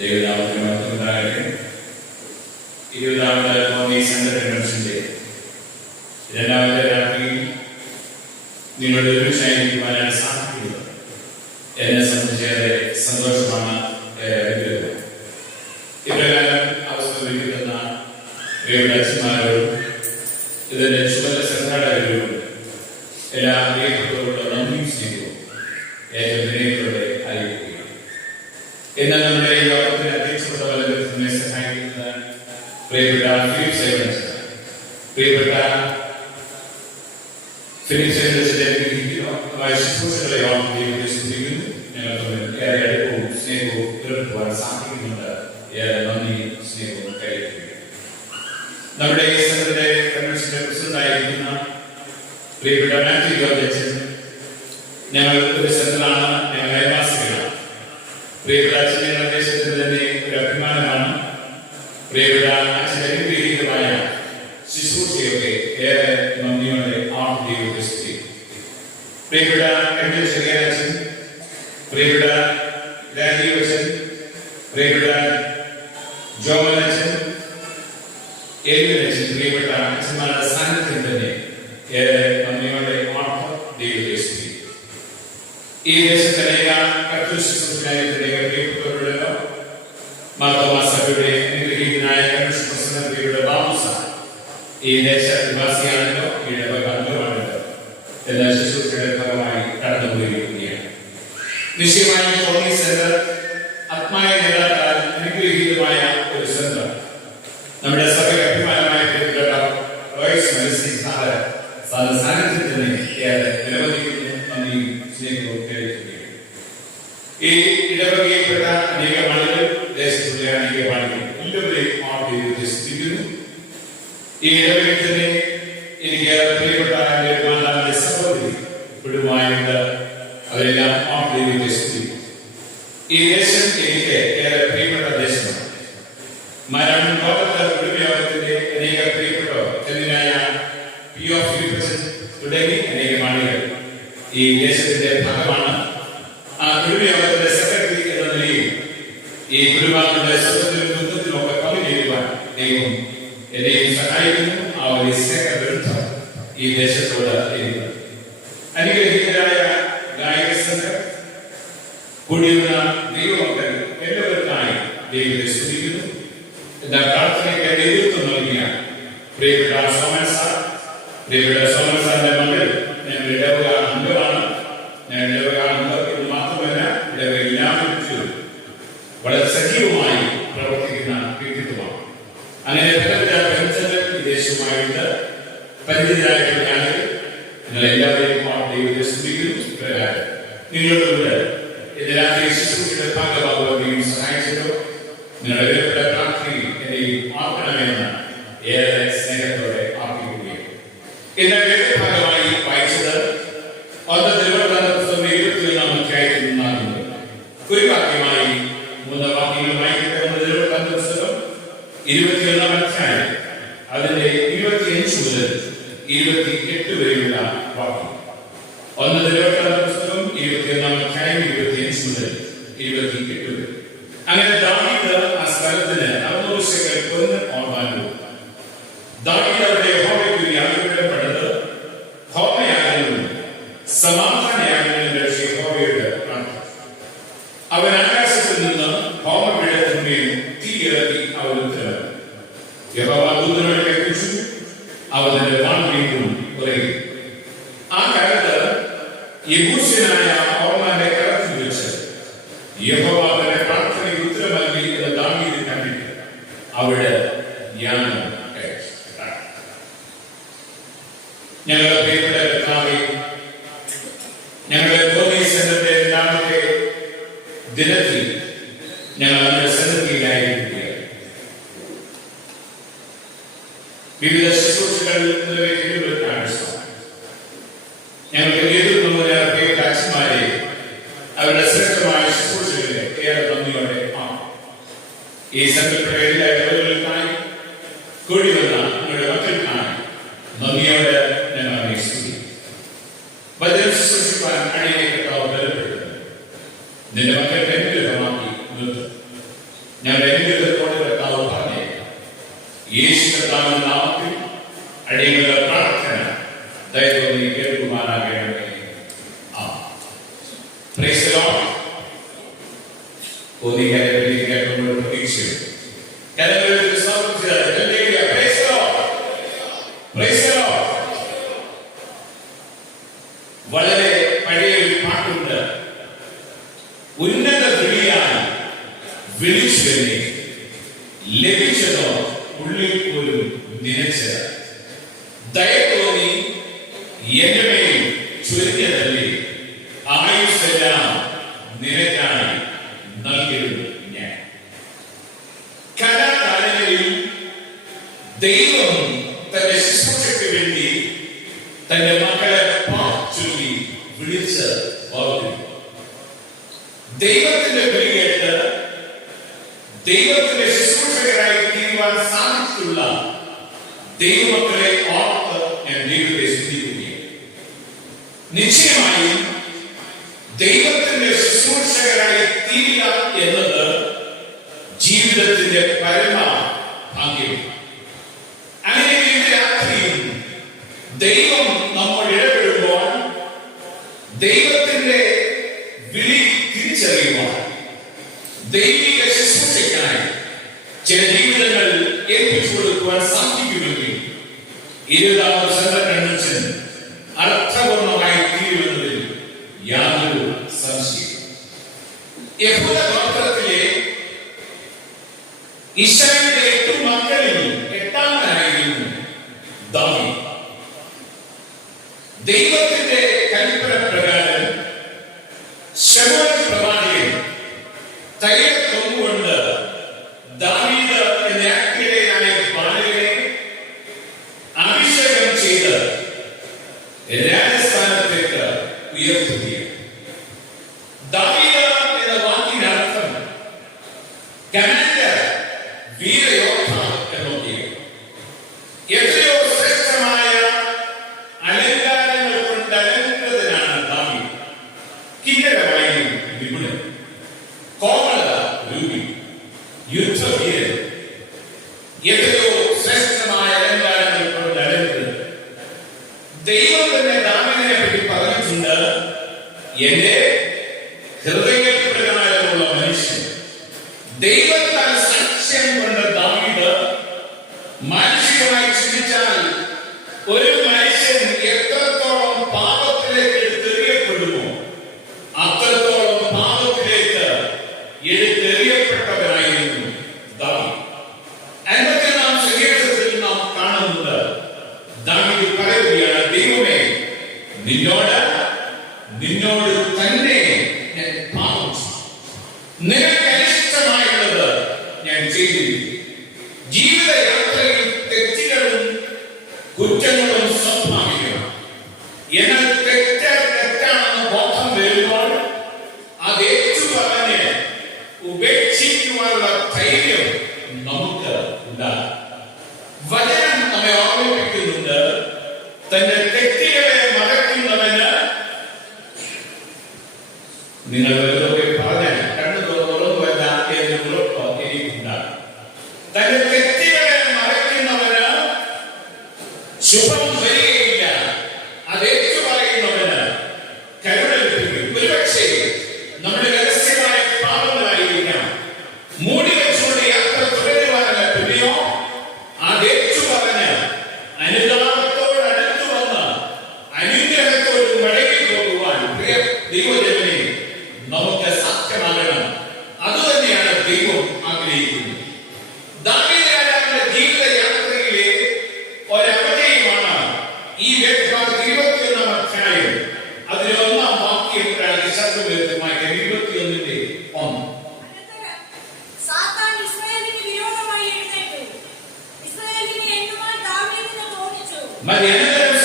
ദൈവനാമത്തിന് മഹത്വമുണ്ടാകട്ടെ. 20ാമത് കോന്നി സെൻട്രൽ കൺവെൻഷന്റെ 2ാമത്തെ രാത്രിയിൽ നിങ്ങളുടെ ഒരുമിച്ചായിരിക്കുവാനാണ് സാധിക്കുന്നത്. എന്നെ സംബന്ധിച്ചേറെ സന്തോഷമാണ്. ഇപ്രകാരം അവസ്ഥ ഒരുക്കുന്ന പ്രിയപ്പെട്ട അച്ഛന്മാരോടും ഇതിന്റെ ചുമതല സംഘാടകരോടും എല്ലാ പ്രിയപ്പെട്ടവരോടുള്ള നന്ദിയും സ്നേഹവും ഏറ്റവും വിനയത്തോടെ അറിയിക്കുകയാണ്. എന്നാൽ നമ്മുടെ ഈ യോഗത്തിന് അധ്യക്ഷത വലതുവശത്തിനെ സഹായിക്കുന്ന പ്രിയപ്പെട്ട ഫിലിപ്പ് സേവനച്ച, പ്രിയപ്പെട്ട ഫിലിപ്പ് സേവനച്ചന്റെ ശുശ്രൂഷകളെ ശ്രദ്ധിക്കുന്നു. ഞങ്ങൾക്ക് ഏറെ അടുപ്പവും സ്നേഹവും പുലർത്തുവാൻ സാധിക്കുന്നുണ്ട്. ഏറെ നന്ദിയും സ്നേഹവും കൈവരികയാണ്. നമ്മുടെ ഈ സംഘത്തിന്റെ കൺവെൻഷന്റെ പ്രസിഡന്റായിരിക്കുന്ന പ്രിയപ്പെട്ട മാത്യു ജോർജ്, ഞങ്ങൾ ഒരു സെന്ററാണ്, ഞങ്ങൾ അയൽവാസികളാണ്. പ്രിയപ്പെട്ട അച്ഛനെ നിർദ്ദേശത്തിന് തന്നെ ഒരു അഭിമാനമാണ്. പ്രിയപ്പെട്ട അച്ഛന്റെ അനുഗ്രഹീതമായ ശുശ്രൂഷയൊക്കെ ഏറെ നന്ദിയോടെ ദൈവത്തെ സ്തുതിക്കുന്നു. പ്രിയപ്പെട്ട ചെറിയാച്ചൻ, പ്രിയപ്പെട്ട രാജീവച്ചൻ, പ്രിയപ്പെട്ട ജോമനച്ചൻ, ഏഴുവച്ചൻ, പ്രിയപ്പെട്ട അച്ഛന്മാരുടെ സാന്നിധ്യം തന്നെ ഏറെ നന്ദിയോടെ ദൈവത്തെ സ്തുതിക്കുന്നു. ഈ ദേശത്തെ അനേക കർത്തൃശുശ്രൂഷനായ പ്രിയപ്പെട്ടവരുടെ മാർത്തോമാ സഭയുടെ അനുഗ്രഹീതനായ പ്രസിഡന്റ് ബാബുസ ഈ ദേശവാസിയാണല്ലോ, ഇടവക അംഗമാണല്ലോ, എല്ലാ ശുശ്രൂഷയുടെ ഭാഗമായി കടന്നുപോയിരിക്കുകയാണ്. നിശ്ചയമായി കോന്നി സെന്റർ ആത്മായ നേതാക്കളാൽ അനുഗ്രഹീതമായ ഒരു സെന്റർ. നമ്മുടെ സഭയുടെ അഭിമാനമായ സാന്നിധ്യത്തിന് ഏറെ നിരവധിക്കുന്നു. നന്ദിയും സ്നേഹവും കേൾക്കുകയാണ്. ഈ ഇടവകയിൽപ്പെട്ട അനേക ആളുകൾ, ദേശത്തുള്ള അനേക ആളുകൾ എല്ലാവരെയും ശ്രദ്ധിക്കുന്നു. ഈ ഇടവകയിൽ തന്നെ എനിക്ക് പ്രിയപ്പെട്ട മാതാവിന്റെ സഹോദരി കുടുംബമായുണ്ട്. അവരെല്ലാം ദൈവത്തെ സ്തുതിക്കുന്നു. ഈ ദേശം എനിക്ക് ഏറെ പ്രിയപ്പെട്ട ദേശമാണ്. മരണം ലോകത്ത് കുടുംബയോഗത്തിന്റെ അനേക പ്രിയപ്പെട്ടവർ ചെന്നിനായ തുടങ്ങി അനേക ആളുകൾ ഈ ദേശത്തിന്റെ ഭാഗമാണ്. ആ കുടുംബയോഗത്തിന്റെ സെക്രട്ടറി എന്ന നിലയിൽ ഈ കുടുംബാംഗങ്ങളുടെ സ്വന്തത്തിലും ബന്ധത്തിലും ഒക്കെ പങ്കുചേരുവാൻ ദൈവം എന്നെയും സഹായിക്കുന്നു. ആ ഒരു സ്നേഹബന്ധം ഈ ദേശത്തോട് അനുഗ്രഹീതരായ ഗായക സംഘം കൂടിയുള്ള ദൈവമക്കൾ എല്ലാവർക്കായി ദൈവത്തെ സ്തുതിക്കുന്നു. എന്താ പ്രാർത്ഥനയ്ക്ക് നേതൃത്വം നൽകിയ പ്രിയപ്പെട്ട സോമൻ സാർ, പ്രിയപ്പെട്ട സോമൻ സാറിന്റെ മകൾ ഞങ്ങൾ ഇടവക അംഗമാണ്. ഞാൻ ഇടവക അംഗം എന്ന് മാത്രമല്ല, ഇടവക എല്ലാവരും വളരെ സജീവമായി പ്രവർത്തിക്കുന്ന വ്യക്തിത്വമാണ്. അങ്ങനെ ഈ ദേശവുമായിട്ട് പരിചിതരായിട്ടുള്ള ആളുകൾ നിങ്ങളെല്ലാവരെയും ദൈവത്തെ സ്തുതിക്കുന്നു. നിങ്ങളോടുകൂടെ എന്റെ രാത്രി ശുശ്രൂഷയുടെ ഭാഗമാകുവാൻ സഹായിച്ചല്ലോ. നിങ്ങളുടെ വിലപ്പെട്ട പ്രാർത്ഥനയിൽ എന്നെയും ആർക്കണമെന്ന് ഏറെ സ്നേഹത്തോടെ ആർപ്പിക്കുകയാണ്. എന്റെ വേറെ ഭാഗമായി വായിച്ചത് 21-ാം അധ്യായത്തിൽ നിന്നാകുന്നത്. ഒരു വാക്യമായി 3 വാക്യങ്ങൾ വായിക്കട്ടെ. 21-ാം പുസ്തകം 21-ാം അധ്യായം അതിന്റെ 25 മുതൽ 28 വരെയുള്ള വാക്യം. 21-ാം പുസ്തകം 21-ാം അധ്യായം 25 മുതൽ 28 വരെ. അങ്ങനെ ദാവീദ് ആ സ്ഥലത്തിന് 600 ശേക്കെൽ പൊന്ന് ഓർമ്മാൻ കൊടുത്തു. ദാവീദ് അവിടെ യഹോവയ്ക്ക് യാഗപീഠം പണിത് ഹോമയാഗങ്ങളും സമാധാനയാഗങ്ങളും കഴിച്ച് യഹോവയോട് പ്രാർത്ഥിച്ചു. അവൻ ആകാശത്തിൽ നിന്ന് ഹോമപീഠത്തിന്മേൽ തീ ഇറക്കി അവൻ ഉത്തരവ്. യഹോവ ദൂതനോട് കൽപ്പിച്ചു, അവൻ തന്റെ വാൾ വീണ്ടും ഉറങ്ങി. ആ കാലത്ത് യെബൂസ്യനായ ഓർമ്മാന്റെ കളത്തിൽ വെച്ച് യഹോവ തന്റെ പ്രാർത്ഥനയ്ക്ക് ഉത്തരം നൽകി എന്ന് ദാവീദ് കണ്ടിട്ട് അവിടെ ധ്യാനം കഴിച്ചു. ഞങ്ങളുടെ പ്രിയപ്പെട്ട കർത്താവേ, ഞങ്ങളുടെ കോന്നി സെന്ററിന്റെ 2ാമത്തെ ദിനത്തിൽ ഞങ്ങൾ നമ്മുടെ സന്നിധിയിലായിരിക്കുകയാണ്. വിവിധ ശുശ്രൂഷകൾ നിറവേറ്റുന്നവർക്കാണ് ഞങ്ങൾക്ക് നേതൃത്വം പ്രിയപ്പെട്ട അച്ഛന്മാരെ അവരുടെ ശ്രേഷ്ഠമായ ശുശ്രൂഷകളെ ഏറെ നന്ദിയോടെ ഈ സംഘടനയുടെ എല്ലാ ഇടവുകൾക്കായി കൂടി വന്ന നിങ്ങളുടെ മക്കൾക്കായി നന്ദിയോടെ ഞങ്ങൾ അന്വേഷിക്കുന്നു. വചനം ശുശ്രൂഷിക്കാൻ അടിയെ കർത്താവ് ബലപ്പെടുത്തുന്നു. നിന്റെ മക്കൾക്ക് അനുഗ്രഹമാക്കി നിർത്തും. ഞാൻ അനുഗ്രഹത്തോടെ കർത്താവ് പറഞ്ഞേ യേശു കർത്താവിന്റെ നാമത്തിൽ അടിയങ്ങളുടെ പ്രാർത്ഥന ദൈവം നീ കേൾക്കുമാറാകണമേ. Praise the Lord. കേൾക്കുമ്പോൾ പ്രതീക്ഷയും വളരെ പഴയ ഒരു പാട്ടുണ്ട്. ഉന്നത വിളിയായി വിളിച്ചതിനെ ലഭിച്ചതോ ഉള്ളിൽ പോലും നിനച്ച് ദയ തോന്നി എന്റെ മേൽ ചൊരിഞ്ഞതല്ലേ ആയുസ്സെല്ലാം നിനക്കായി നൽകിയിരുന്നു ഞാൻ. കലാകാലങ്ങളിൽ ദൈവം തന്റെ ശുശ്രൂഷയ്ക്ക് വേണ്ടി തന്റെ മക്കളെ ചൊല്ലി വിളിച്ച് ഓർമ്മിക്കും. ദൈവത്തിന്റെ വിളി കേട്ട് ദൈവത്തിന്റെ ശുശ്രൂഷകരായി തീരുവാൻ സാധിച്ചിട്ടുള്ള ദൈവമക്കളെ ഓർത്ത് ഞാൻ ദൈവത്തെ സ്തുതിക്കുകയാണ്. നിശ്ചയമായും ദൈവത്തിന്റെ ശുശ്രൂഷകരായി തീരുക എന്നത് ജീവിതത്തിന്റെ പരമ ഭാഗ്യമാണ്. അങ്ങനെ രാത്രിയും ദൈവം നമ്മൾ ഇടപെടുമ്പോൾ ദൈവത്തിന്റെ വിളി തിരിച്ചറിയുവാൻ ദൈവിക ശുശ്രൂഷയ്ക്കായി ചില ജീവിതങ്ങൾ ഏൽപ്പിച്ചു കൊടുക്കുവാൻ സാധിക്കുമെങ്കിൽ 20ാമത് കൺവെൻഷൻ അർത്ഥപൂർണമായി തീരുമെന്നതിൽ യാതൊരു സംശയം. യഹൂദ ഗോത്രത്തിലെ ഇശ്രായേലിന്റെ 8 മക്കളിൽ 8ാമനായിരുന്നു ദാവീദ്. ദൈവത്തിന്റെ കൽപ്പന പ്രകാരം ശമൂവേൽ പ്രവാചകൻ തൈലക്കൊമ്പുകൊണ്ട് ദാവീദ് എന്ന ആട്ടിടയനായ ബാലകനെ അഭിഷേകം ചെയ്ത് രാജസ്ഥാനത്തേക്ക് ഉയർത്തുകയാണ്. ദാവീദ് എന്ന വാക്കിനർത്ഥം കമാൻഡർ, വീരയോദ്ധാവ് എന്നൊക്കെയാണ്. എത്രയോ ശ്രേഷ്ഠമായ അലങ്കാരങ്ങൾ കൊണ്ട് അലങ്കൃതനാണ് ദാവീദ്. കിന്നരമായി നിപുണൻ, കോമള രൂപി, യുദ്ധവീരൻ, എത്രയോ ശ്രേഷ്ഠമായ അലങ്കാരങ്ങൾ കൊണ്ട് അലങ്കൃതൻ. ദൈവം തന്നെ ദാവീദിനെ പറ്റി പറഞ്ഞിട്ടുണ്ട്, എന്റെ ഹൃദയപ്രകാരമുള്ള മനുഷ്യൻ. ദൈവത്താൽ സാക്ഷ്യം കൊണ്ട് ദാവീദ് മാനുഷികമായി ചിന്തിച്ചാൽ ഒരു മനുഷ്യൻ എത്രത്തോളം പാപത്തിലേക്ക് എടുത്തെറിയപ്പെടുമോ അത്രത്തോളം പാപത്തിലേക്ക് എടുത്തെറിയപ്പെട്ടവരായിരുന്നു ദാവീദ്. 51ാം സങ്കീർത്തനത്തിൽ നാം കാണുന്നത് ദാവീദ് പറയുകയാണ്, ദൈവമേ നിന്നോട് തന്നെ ഞാൻ പാപം ചെയ്തു, നിനക്ക് അനിഷ്ടമായുള്ളത് ഞാൻ ചെയ്തിരിക്കുന്നു. ജീവിതയാത്രയിൽ തെറ്റുകളും കുറ്റങ്ങളും സ്വാഭാവികമാണ്. എന്നാൽ തെറ്റാണെന്ന് ബോധം വരുമ്പോൾ അത് ഏറ്റുപറഞ്ഞ് ഉപേക്ഷിക്കുവാനുള്ള ധൈര്യം നമുക്ക് ഉണ്ടാകും. വചനം നമ്മെ ഓർമ്മിപ്പിക്കുന്നുണ്ട്, തന്റെ തെറ്റുകളെ മറയ്ക്കുന്നവന് നിങ്ങൾ വെറുതെ പറഞ്ഞാൽ കണ്ണു തുറന്നുവല്ല എന്ന് ഉറപ്പ് എനിക്കുണ്ടാകും. തന്റെ തെറ്റുകളെ മറയ്ക്കുന്നവന് ശുഭം വരികയില്ല. അത് ഏറ്റുപറയുന്നവന് കരുണ ലഭിക്കും. ഒരുപക്ഷെ നമ്മുടെ രഹസ്യമായ പാപങ്ങളായിരിക്കാം, മൂടി വെച്ചുകൊണ്ട് യാത്ര തുടരുവാനല്ല, പിന്നെയോ അത് ഏറ്റുപറഞ്ഞ് അനുതാപത്തോട് അടുത്തു വന്ന് അനുഗ്രഹത്തോട് മടങ്ങി പോകുവാൻ പ്രിയ ദൈവജനമേ നമുക്ക് സാധ്യമാകണം. അതുതന്നെയാണ് ദൈവം ആഗ്രഹിക്കുന്നത്. ദാവീദ് രാജാവിന്റെ ജീവിതയാത്രയിലെ ഒരവധേയമാണ് ഈ വേദഭാഗം 21ാം അധ്യായം. അതിലെ 1ാം വാക്യം ശബ്ദമായി 21ന്റെ 1. സാത്താൻ ഇസ്രായേലിന് വിരോധമായി എഴുന്നേറ്റു. ഇസ്രായേലിനെ എണ്ണുവാൻ ദാവീദിന് തോന്നിച്ചു.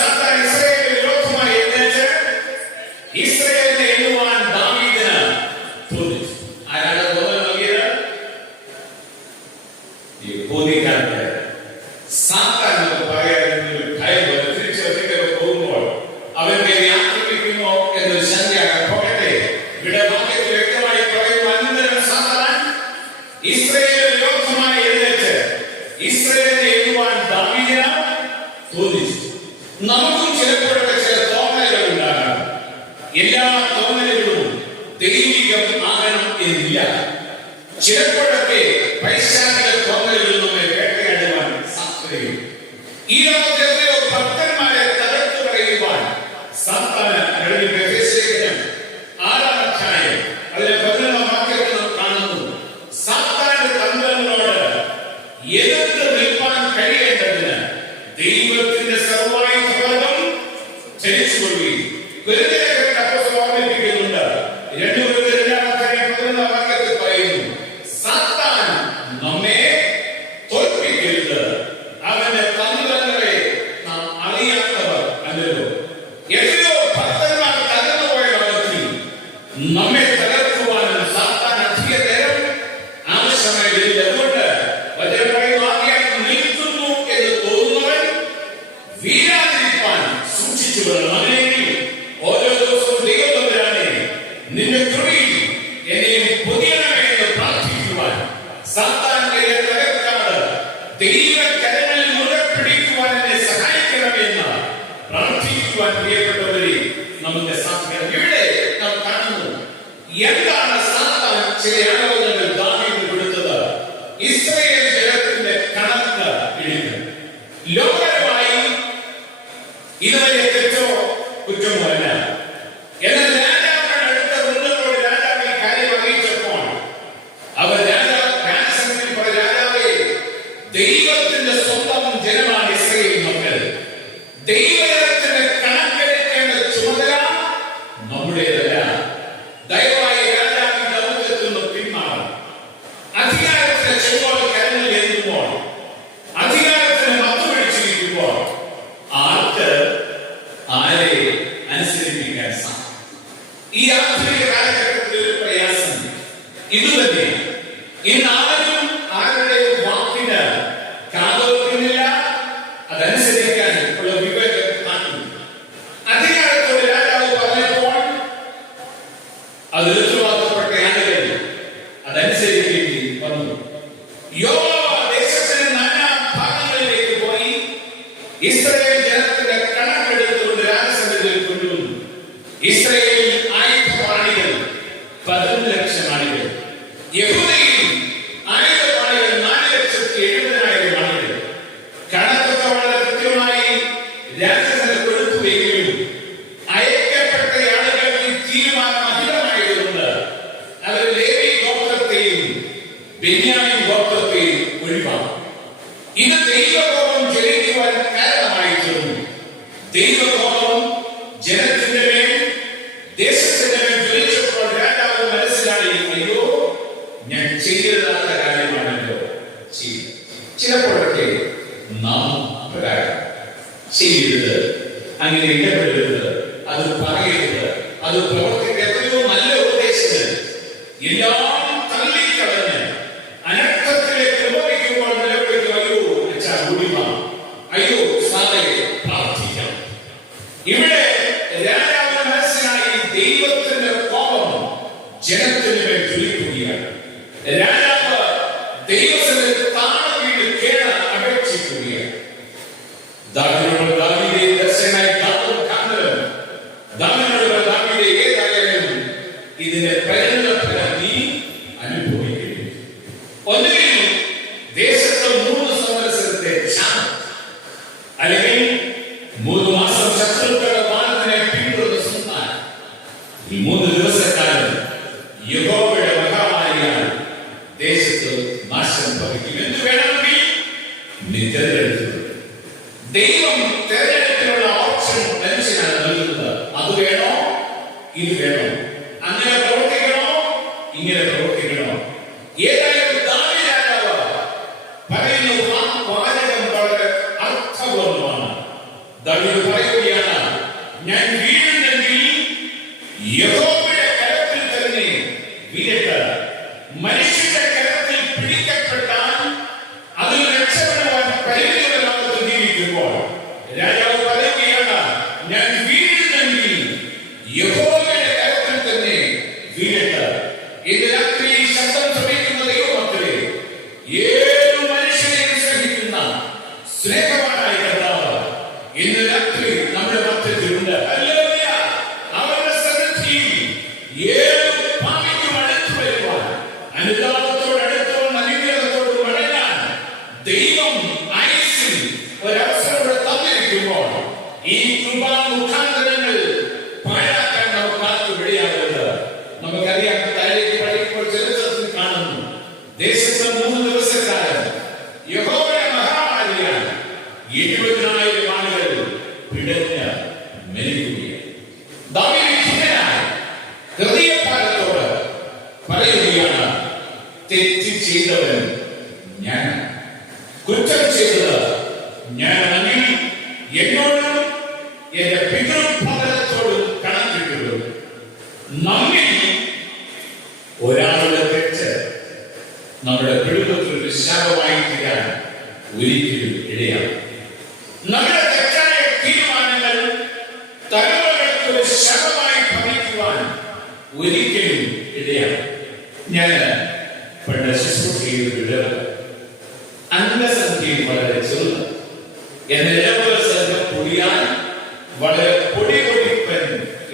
സാത്താൻ ഇസ്രായേലിന് വിരോധമായി എഴുന്നേറ്റ് ഇസ്രായേലിനെ എണ്ണുവാൻ ദാവീദിന് തോന്നിച്ചു. ആരാണ് തോന്നൽ നൽകിയത്? യഹൂദിക്കാർക്ക്. സാത്താൻ എന്ന് പറയാൻ ഒരു ഭയം പോലെ തിരിച്ചൊക്കെ പോകുമ്പോൾ അവരുടെ ആക്രമിക്കുമോ എന്നൊരു ശങ്കയാണ്. പോകട്ടെ, ഇവിടെ വാക്യത്തിൽ വ്യക്തമായി പറയുന്നു, അനന്തരം സാത്താൻ ഇസ്രായേൽ ഇസ്രായേലിനെ എഴുതുവാൻ ദാവീദിന് തോന്നിച്ചു. നമുക്കും ചിലപ്പോഴൊക്കെ ചില തോന്നലുകൾ ഉണ്ടാകാം. എല്ലാ തോന്നലുകളും ദൈവികം ആകണം എന്നില്ല. ചിലപ്പോഴൊക്കെ പൈശാചിക തോന്നലുകൾ നമ്മെ വേട്ടയാടുവാൻ സാധ്യതയും. ഈ ലോകത്തെ എത്രയോ ഭക്തന്മാരെ തകർത്തു പറയുവാൻ സാത്താന് ലേഖനം 6-ാം അധ്യായം അതിലെ 11-ാം വാക്യത്തിൽ നാം കാണുന്നു. സാത്താന്റെ തന്ത്രങ്ങളോട് എതിർത്ത് നിൽപ്പാൻ കഴിയേണ്ടതിന് ദൈവത്തിന്റെ സർവായുധവർഗം ധരിച്ചുകൊള്ളുകയും ഓർമ്മിപ്പിക്കുന്നുണ്ട്. 2 Corinthians 2-ാം വാക്യത്തിൽ പറയുന്നു, സാത്താൻ നമ്മെ തോൽപ്പിക്കരുത്, അവന്റെ തന്ത്രങ്ങളെ നാം അറിയാത്തവർ അല്ലല്ലോ. എത്രയോ ഭക്തന്മാർ തകർന്നുപോയ ലോകത്തിൽ നമ്മെ തകർക്കുവാനും സാത്താൻ അധിക നേരം ആവശ്യമായി വരില്ല. അതുകൊണ്ട് നിൽക്കുന്നു എന്ന് തോന്നുന്നവൻ വീഴാതിരിക്കാൻ സൂക്ഷിച്ചു കൊള്ളണം. അങ്ങനെയെങ്കിൽ ഓരോ ദിവസവും ദൈവത്തമ്പുരാനെ നിന്റെ കൃപയിൽ എന്നെയും പൊതിയണമേ എന്ന് പ്രാർത്ഥിക്കുവാൻ, സാത്താന്റെ തകർക്കാതെ ദൈവകരങ്ങളിൽ മുറുകെ പിടിക്കുവാൻ എന്നെ സഹായിക്കണമെന്ന് പ്രാർത്ഥിക്കുവാൻ പ്രിയപ്പെട്ടവരെ നമുക്ക് സാധിക്കണം. ഇവിടെ നാം കാണുന്നു എന്താണ് സാത്താൻ ചില ആലോചനകൾ ദാവീദിന് കൊടുത്തത്. ഇസ്രായേൽ ജനത്തിന്റെ കണക്ക് എഴുതി ലോകമായി ഇതുവരെ തെറ്റോ കുറ്റമോ അല്ല. എന്നാൽ രാജാവിന്റെ അടുത്ത വൃന്ദത്തോട് രാജാവ് ഈ കാര്യം അറിയിച്ചപ്പോൾ അവർ രാജസംഘത്തിൽ പറഞ്ഞ രാജാവേ, ദൈവത്തിന്റെ സ്വന്തം ജനമാണ് ഇസ്രായേൽ മക്കൾ. ദൈവജനത്തിന്റെ കണക്കെടുക്കേണ്ട ചുമതല നമ്മുടേതല്ല. ദയവായി രാജാവിന്റെ ഔദ്ധ്യത്തിൽ നിന്ന് പിന്മാറും. അധികാരത്തിന്റെ ചുവട് കരങ്ങളിൽ എഴുതുമ്പോൾ, അധികാരത്തിന് മത്തുപിടിച്ചിരിക്കുമ്പോൾ ആർക്ക് ആരെ അനുസരിപ്പിക്കാൻ സാധിക്കും? ഈ ആധുനിക കാലഘട്ടത്തിൽ ഒരു പ്രയാസം ഇതുതന്നെ. ഇന്ന് ആരും ആരുടെ വാക്കിന് കാതോർക്കുന്നില്ല, അതനുസരിക്കാൻ ഉള്ള വിവേകം കാണില്ല. അധികാരത്തോട് രാജാവ് പറഞ്ഞപ്പോൾ അത് എതിർവാക്കപ്പെട്ട ആളുകൾ അതനുസരിക്കേണ്ടി വന്നു. ദേശത്തിന്റെ നാനാ ഭാഗങ്ങളിലേക്ക് പോയി ഇസ്രായേൽ ജനത്തിന്റെ കണക്കെടുത്തുകൊണ്ട് രാജസന്നിധിയിൽ കൊണ്ടുവന്നു. ഇസ്രായേലിൽ ആയുധപാണികൾ 11 ലക്ഷം ആളുകൾ, യഹൂദയിൽ ആയുധപാണികൾ 4,70,000 ആളുകൾ. കണക്കൊക്കെ വളരെ കൃത്യമായി രാജസന്നിധി കൊടുത്തുവെങ്കിലും അയക്കപ്പെട്ട ആളുകൾക്ക് തീരുമാനം അധികമായതുകൊണ്ട് അവർ ലേവി ഗോത്രത്തെയും ബെന്യാമീൻ ഗോത്രത്തെയും ഒഴിവാക്കും. ഇത് ദൈവകോപം ജനിക്കുവാൻ കാരണമായി തീർന്നു. ദൈവകോപം ജനത്തിന്റെ മേൽ, ദേശത്തിന്റെ മേൽ ജ്വലിച്ചപ്പോൾ രാജാവ് മനസ്സിലായി, അയ്യോ ഞാൻ ചെയ്യരുതാത്ത കാര്യമാണല്ലോ ചെയ്യും. ചിലപ്പോഴൊക്കെ നാം പ്രകാരം ചെയ്യരുത്, അങ്ങനെ ഇടപെടരുത്, അത് പറയരുത്, അത് പ്രവർത്തിക്കുക. എത്രയോ നല്ല ഉപദേശങ്ങൾ എല്ലാം തള്ളിക്കളഞ്ഞ് അനർത്ഥത്തിലേക്ക് ഉപയോഗിക്കുമ്പോൾ നിലവിളിക്കും, അയ്യോ അച്ഛാ ഗുരുമ, അയ്യോ സാറേ പ്രാർത്ഥിക്കാം. ഇവിടെ രാജാവ് മനസ്സിലായി ദൈവത്തിന്റെ കോപം ജനത്തിന് മേൽ ജ്വലിക്കുകയാണ്. രാജാവ് ദൈവത്തിന്റെ താഴെ വീട് കേണ അപേക്ഷിക്കുകയാണ്. ദാവീദിനോട് ദാവീദേ ദർശനായി ദാവീദിനോട് ദാവീദേ ഏതായാലും ഇതിന്റെ പരിണതഫലം നീ അനുഭവിക്കുന്നു. ഒന്നുകിൽ ദേശത്ത് 3 സംവത്സരത്തെ ക്ഷാമം, അല്ലെങ്കിൽ 3 മാസം ശത്രുക്കളുടെ വാദത്തിനെ പിന്തുടർന്ന് സുന്ദരം. ഈ 3 ദിവസക്കാലം യഹോവയുടെ മഹാമാരിയാൽ ദേശത്ത് നാശം ഭവിക്കും. എന്ത് വേണമെങ്കിൽ നീ തിരഞ്ഞെടുത്തു. ദൈവം തിരഞ്ഞെടുപ്പിനുള്ള ഓപ്ഷൻ മനുഷ്യനാണ് നൽകുന്നത്. അത് വേണോ, ഇത് വേണോ, അങ്ങനെ പ്രവർത്തിക്കണോ, ഇങ്ങനെ പ്രവർത്തിക്കണോ. ഏതായാലും ദാവീദ് രാജാവ് പറയുന്ന വാചകം വളരെ അർത്ഥപൂർണ്ണമാണ്. ദാവീദ് പറയുകയാണ്, ഞാൻ വീഴുന്നെങ്കിൽ യഹോവയുടെ കരത്തിൽ തന്നെ വീഴട്ടെ. മനുഷ്യന്റെ കരത്തിൽ പിടിക്കപ്പെട്ടാൽ അതിൽ രക്ഷപ്പെടുവാൻ പരിമിതിയുള്ള ലോകത്ത് ജീവിക്കുമ്പോൾ രാജാവ് പറയുകയാണ്, ഞാൻ വീഴുന്നെങ്കിൽ യഹോവയുടെ കരത്തിൽ തന്നെ വീഴട്ടെ. ഇത് രാത്രി ശബ്ദം ശ്രമിക്കുന്ന ദൈവമക്കളെ, ഏതു മനുഷ്യനെയും ശ്രമിക്കും ദേശത്ത് 3 ദിവസക്കാലം യഹോവയുടെ മഹാമാരിയാണ് 70,000 ആളുകൾ പിടഞ്ഞ് മരിക്കുകയാണ്. ദാവീദ് ഖിന്നനായി ഹൃദയഭാരത്തോട് പറയുകയാണ്, തെറ്റ് ചെയ്തവൻ ഞാൻ, കുറ്റം ചെയ്തത് ഞാനാണെങ്കിൽ എന്നോടും എന്റെ പിതൃഭവനത്തോടും കണക്കിട്ടുള്ളൂ. നമ്മിൽ ഒരാളുടെ തെറ്റ് നമ്മുടെ കുടുംബത്തിൽ ഒരു ശാപമായി തീരാൻ ഒരിക്കലും ഇടയാണ്. നമ്മുടെ തെറ്റായ തീരുമാനങ്ങൾ തലമുറകൾക്ക് ഒരു ശാപമായി ഭവിക്കുവാൻ ഒരിക്കലും ഇടയാണ്. ഞാൻ പണ്ട് ശുശ്രൂഷ ചെയ്തിട്ടുള്ളത് അംഗസംഖ്യയിൽ വളരെ ചെറുത്. എന്ന ഇടവക സംഘം പൊടിയാൻ വളരെ പൊടിപൊടിപ്പൻ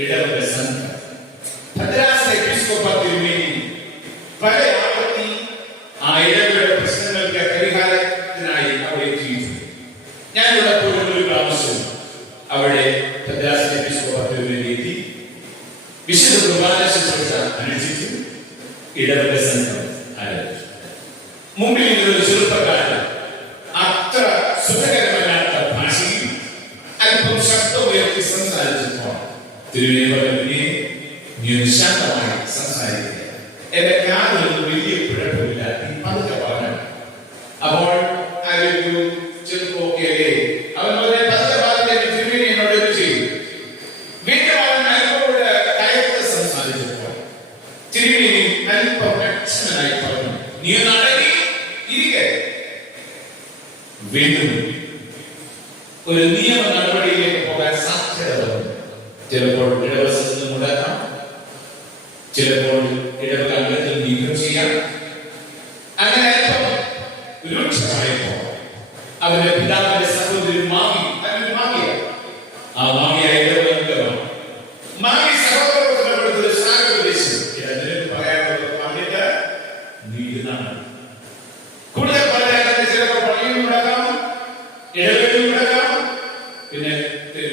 ഇടവക സംഘം. ഭദ്രാസന എപ്പിസ്കോപ്പത്തിൽ വേണ്ടി പല ആവർത്തി ആ ഇടവകയുടെ പ്രശ്നങ്ങൾക്ക് പരിഹാരത്തിനായി അവിടെ എത്തിയിരുന്നു. ഞാനിവിടെ പോലും ഒരു പ്രാവശ്യം അവിടെ ഭദ്രാസന എപ്പിസ്കോപ്പത്തിൽ വേണ്ടി എത്തി വിശുദ്ധ കുർബാന ശുശ്രൂഷ അനുഷ്ഠിച്ചു. ഇടവക സംഘം ആരംഭിച്ചു. മുമ്പിൽ നിന്നൊരു ചെറുപ്പക്കാരൻ അത്ര സുഖകരമല്ലാത്ത ഭാഷയിൽ അല്പം ശബ്ദമുയർത്തി സംസാരിച്ചപ്പോൾ തിരുവേദി ശാന്തമായി സംസാരിക്കുക. എന്റെ കാതിലൊന്നും വലിയ കുഴപ്പമില്ല, ഈ പതുക്കെ പറഞ്ഞു. അപ്പോൾ ആരോഗ്യവും ചെറുപ്പൊക്കെയല്ലേ അവൻ വളരെ പതുക്കെ പറഞ്ഞ തിരുവേദി എന്നോട് ഇത് ചെയ്തു. വീണ്ടും അവൻ അല്പോട് കയത്ത് സംസാരിച്ചപ്പോൾ തിരുവേദി അല്പം രക്ഷനായി പറഞ്ഞു, നീ നടക്കി ഇരിക്കെ. വീണ്ടും ഒരു നിയമ നടപടിയിലേക്ക് പോകാൻ സാധ്യത വന്നു. ചിലപ്പോൾ ഇടവസത്തിൽ മുടക്കാം, ചിലപ്പോൾ ഇടവക അംഗത്തിൽ നീക്കം ചെയ്യാം. അങ്ങനെ അല്പം രൂക്ഷമായപ്പോ അവന്റെ പിതാവിന്റെ സഹോദരി മാമി, അതിന് മാമിയ, ആ മാമിയായ ഇടവക അംഗമാണ്. മാമി സഹോദരത്തിന് സാരോപദേശം പറയാനുള്ളത് പറഞ്ഞിട്ട് നീങ്ങുന്നതാണ്. കൂടുതൽ പറയാൻ ചിലപ്പോൾ പള്ളിയിൽ മുടക്കാം, ഇടവകയിൽ മുടക്കാം, പിന്നെ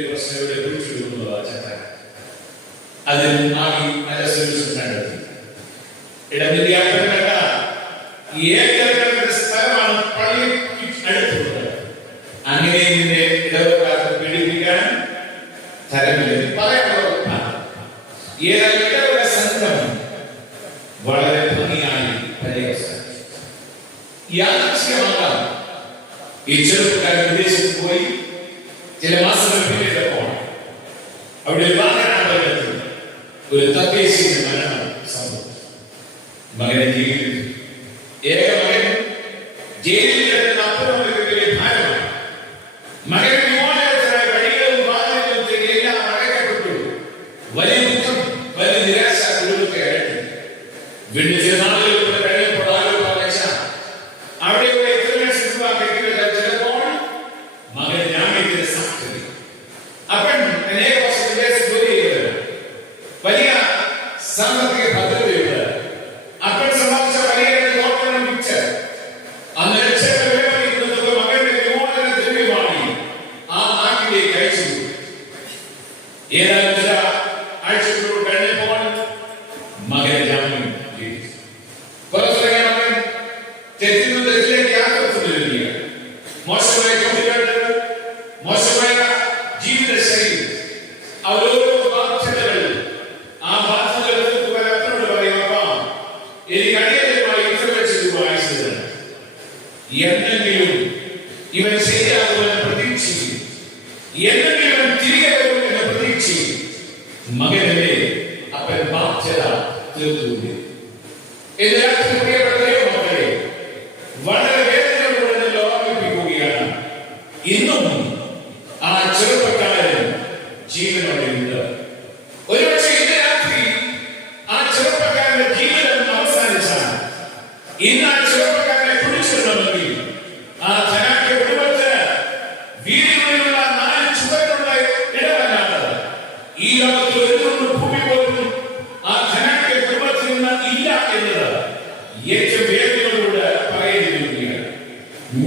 പ്രശ്നങ്ങളെ കുറിച്ചുകൊണ്ടുള്ള ചട്ടം അതിൽ മാമി നല്ല സൊല്യൂഷൻ കണ്ടെത്തി. ഇടനിലയാക്കപ്പെട്ട ഏക്കറുകളുടെ സ്ഥലമാണ് പള്ളി അടുത്തുള്ളത്. അങ്ങനെ ഇതിന്റെ ഇടവക്കാർക്ക് പീഡിപ്പിക്കാൻ തരമില്ല. പറയാനുള്ളത് ഏതായാലും ഇടവക സംഘം വളരെ ഭംഗിയായി പര്യവസാനിച്ചു. യാദൃശ്ചികമാകാം ഈ ചെറുപ്പക്കാരൻ വിദേശത്ത് പോയി ചില മാസങ്ങൾ പിന്നിട്ടപ്പോൾ അവിടെ വാഹനാപകടത്തിൽ ഒരു തദ്ദേശീയ മരണം സംഭവിച്ചു. മകനെ ജയിലിൽ, ഏക മകൻ ജയിലിൽ കിടക്കുന്ന അപ്പുറം വലിയ ഭാരമാണ്. മകൻ വിമോചനത്തിനായി വഴികളും വാഹനങ്ങളും എല്ലാം അടയ്ക്കപ്പെട്ടു. വലിയ ദുഃഖം, വലിയ നിരാശ കുടുംബത്തെ അടക്കി. വീണ്ടും ചില നാളുകൾ കഴിഞ്ഞപ്പോൾ ആരോപണം വെച്ചാൽ അവിടെ ചിലപ്പോൾ മകൻ ജാമ്യത്തിന് സാധ്യത. അപ്പൻ അനേക വർഷം വിദേശത്ത് ജോലി ചെയ്തത്, വലിയ സാമ്പത്തിക ഭദ്രതയുണ്ട്. അപ്പൻ സമ്പാദിച്ച വലിയ തോട്ടം വിറ്റ് അന്ന് ലക്ഷങ്ങൾ വിലമതിക്കുന്നത് മകന്റെ വിമോചന ദ്രവ്യമായി ആ നാട്ടിലേക്ക് അയച്ചു. ഏതാനും ചില ആഴ്ചകളോട് കഴിഞ്ഞപ്പോൾ മകൻ ജാമ്യം ലഭിച്ചു. പുറത്തിറങ്ങിയ മകൻ തെറ്റിലേക്ക് യാത്ര തുടരുകയാണ്. മോശമായ കുട്ടികളുടെ മോശമായ ജീവിതശൈലി, അവരോരോ ബാധ്യതകൾ, ആ ബാധ്യതകൾ തീർക്കുവാൻ അപ്പനോട് പറയുമ്പോൾ എനിക്ക് അടിയന്തരമായി ഇത്രവെച്ചത് വായിച്ചത് എന്തെങ്കിലും ഇവൻ ശരിയാകുമെന്ന് പ്രതീക്ഷിച്ചു, എന്തെങ്കിലും ഇവൻ തിരികെ വരുമെന്ന് പ്രതീക്ഷിച്ചു. മകനെ അപ്പൻ ബാധ്യത തീർത്തുകൊണ്ട് ഇതിനകത്ത് പ്രിയപ്പെട്ടവരെ മക്കളെ വളരെ വേദനയോടെ ഓർമ്മിപ്പിക്കുകയാണ്. ഇന്നും ആ ചെറുപ്പക്കാരൻ ജീവനോടെയുണ്ട്. ഒരുപക്ഷെ ഇന്ന് രാത്രി ആ ചെറുപ്പക്കാരന്റെ ജീവിതം അവസാനിച്ചാൽ ഇന്ന് ആ ചെറുപ്പക്കാരനെ പിടിച്ചിടണമെങ്കിൽ ആ ധനാഢ്യ കുടുംബത്തിന് വീടിനുള്ള 4 ചുവരുള്ള ഇടമല്ലാതെ ഈ ലോകത്തിൽ ഒരു തുണ്ട് ഭൂമി പോലും ആ ധനാഢ്യ കുടുംബത്തിൽ നിന്ന് ഇല്ല എന്നത് ഏറ്റവും വേദനയോട് പറയുകയാണ്.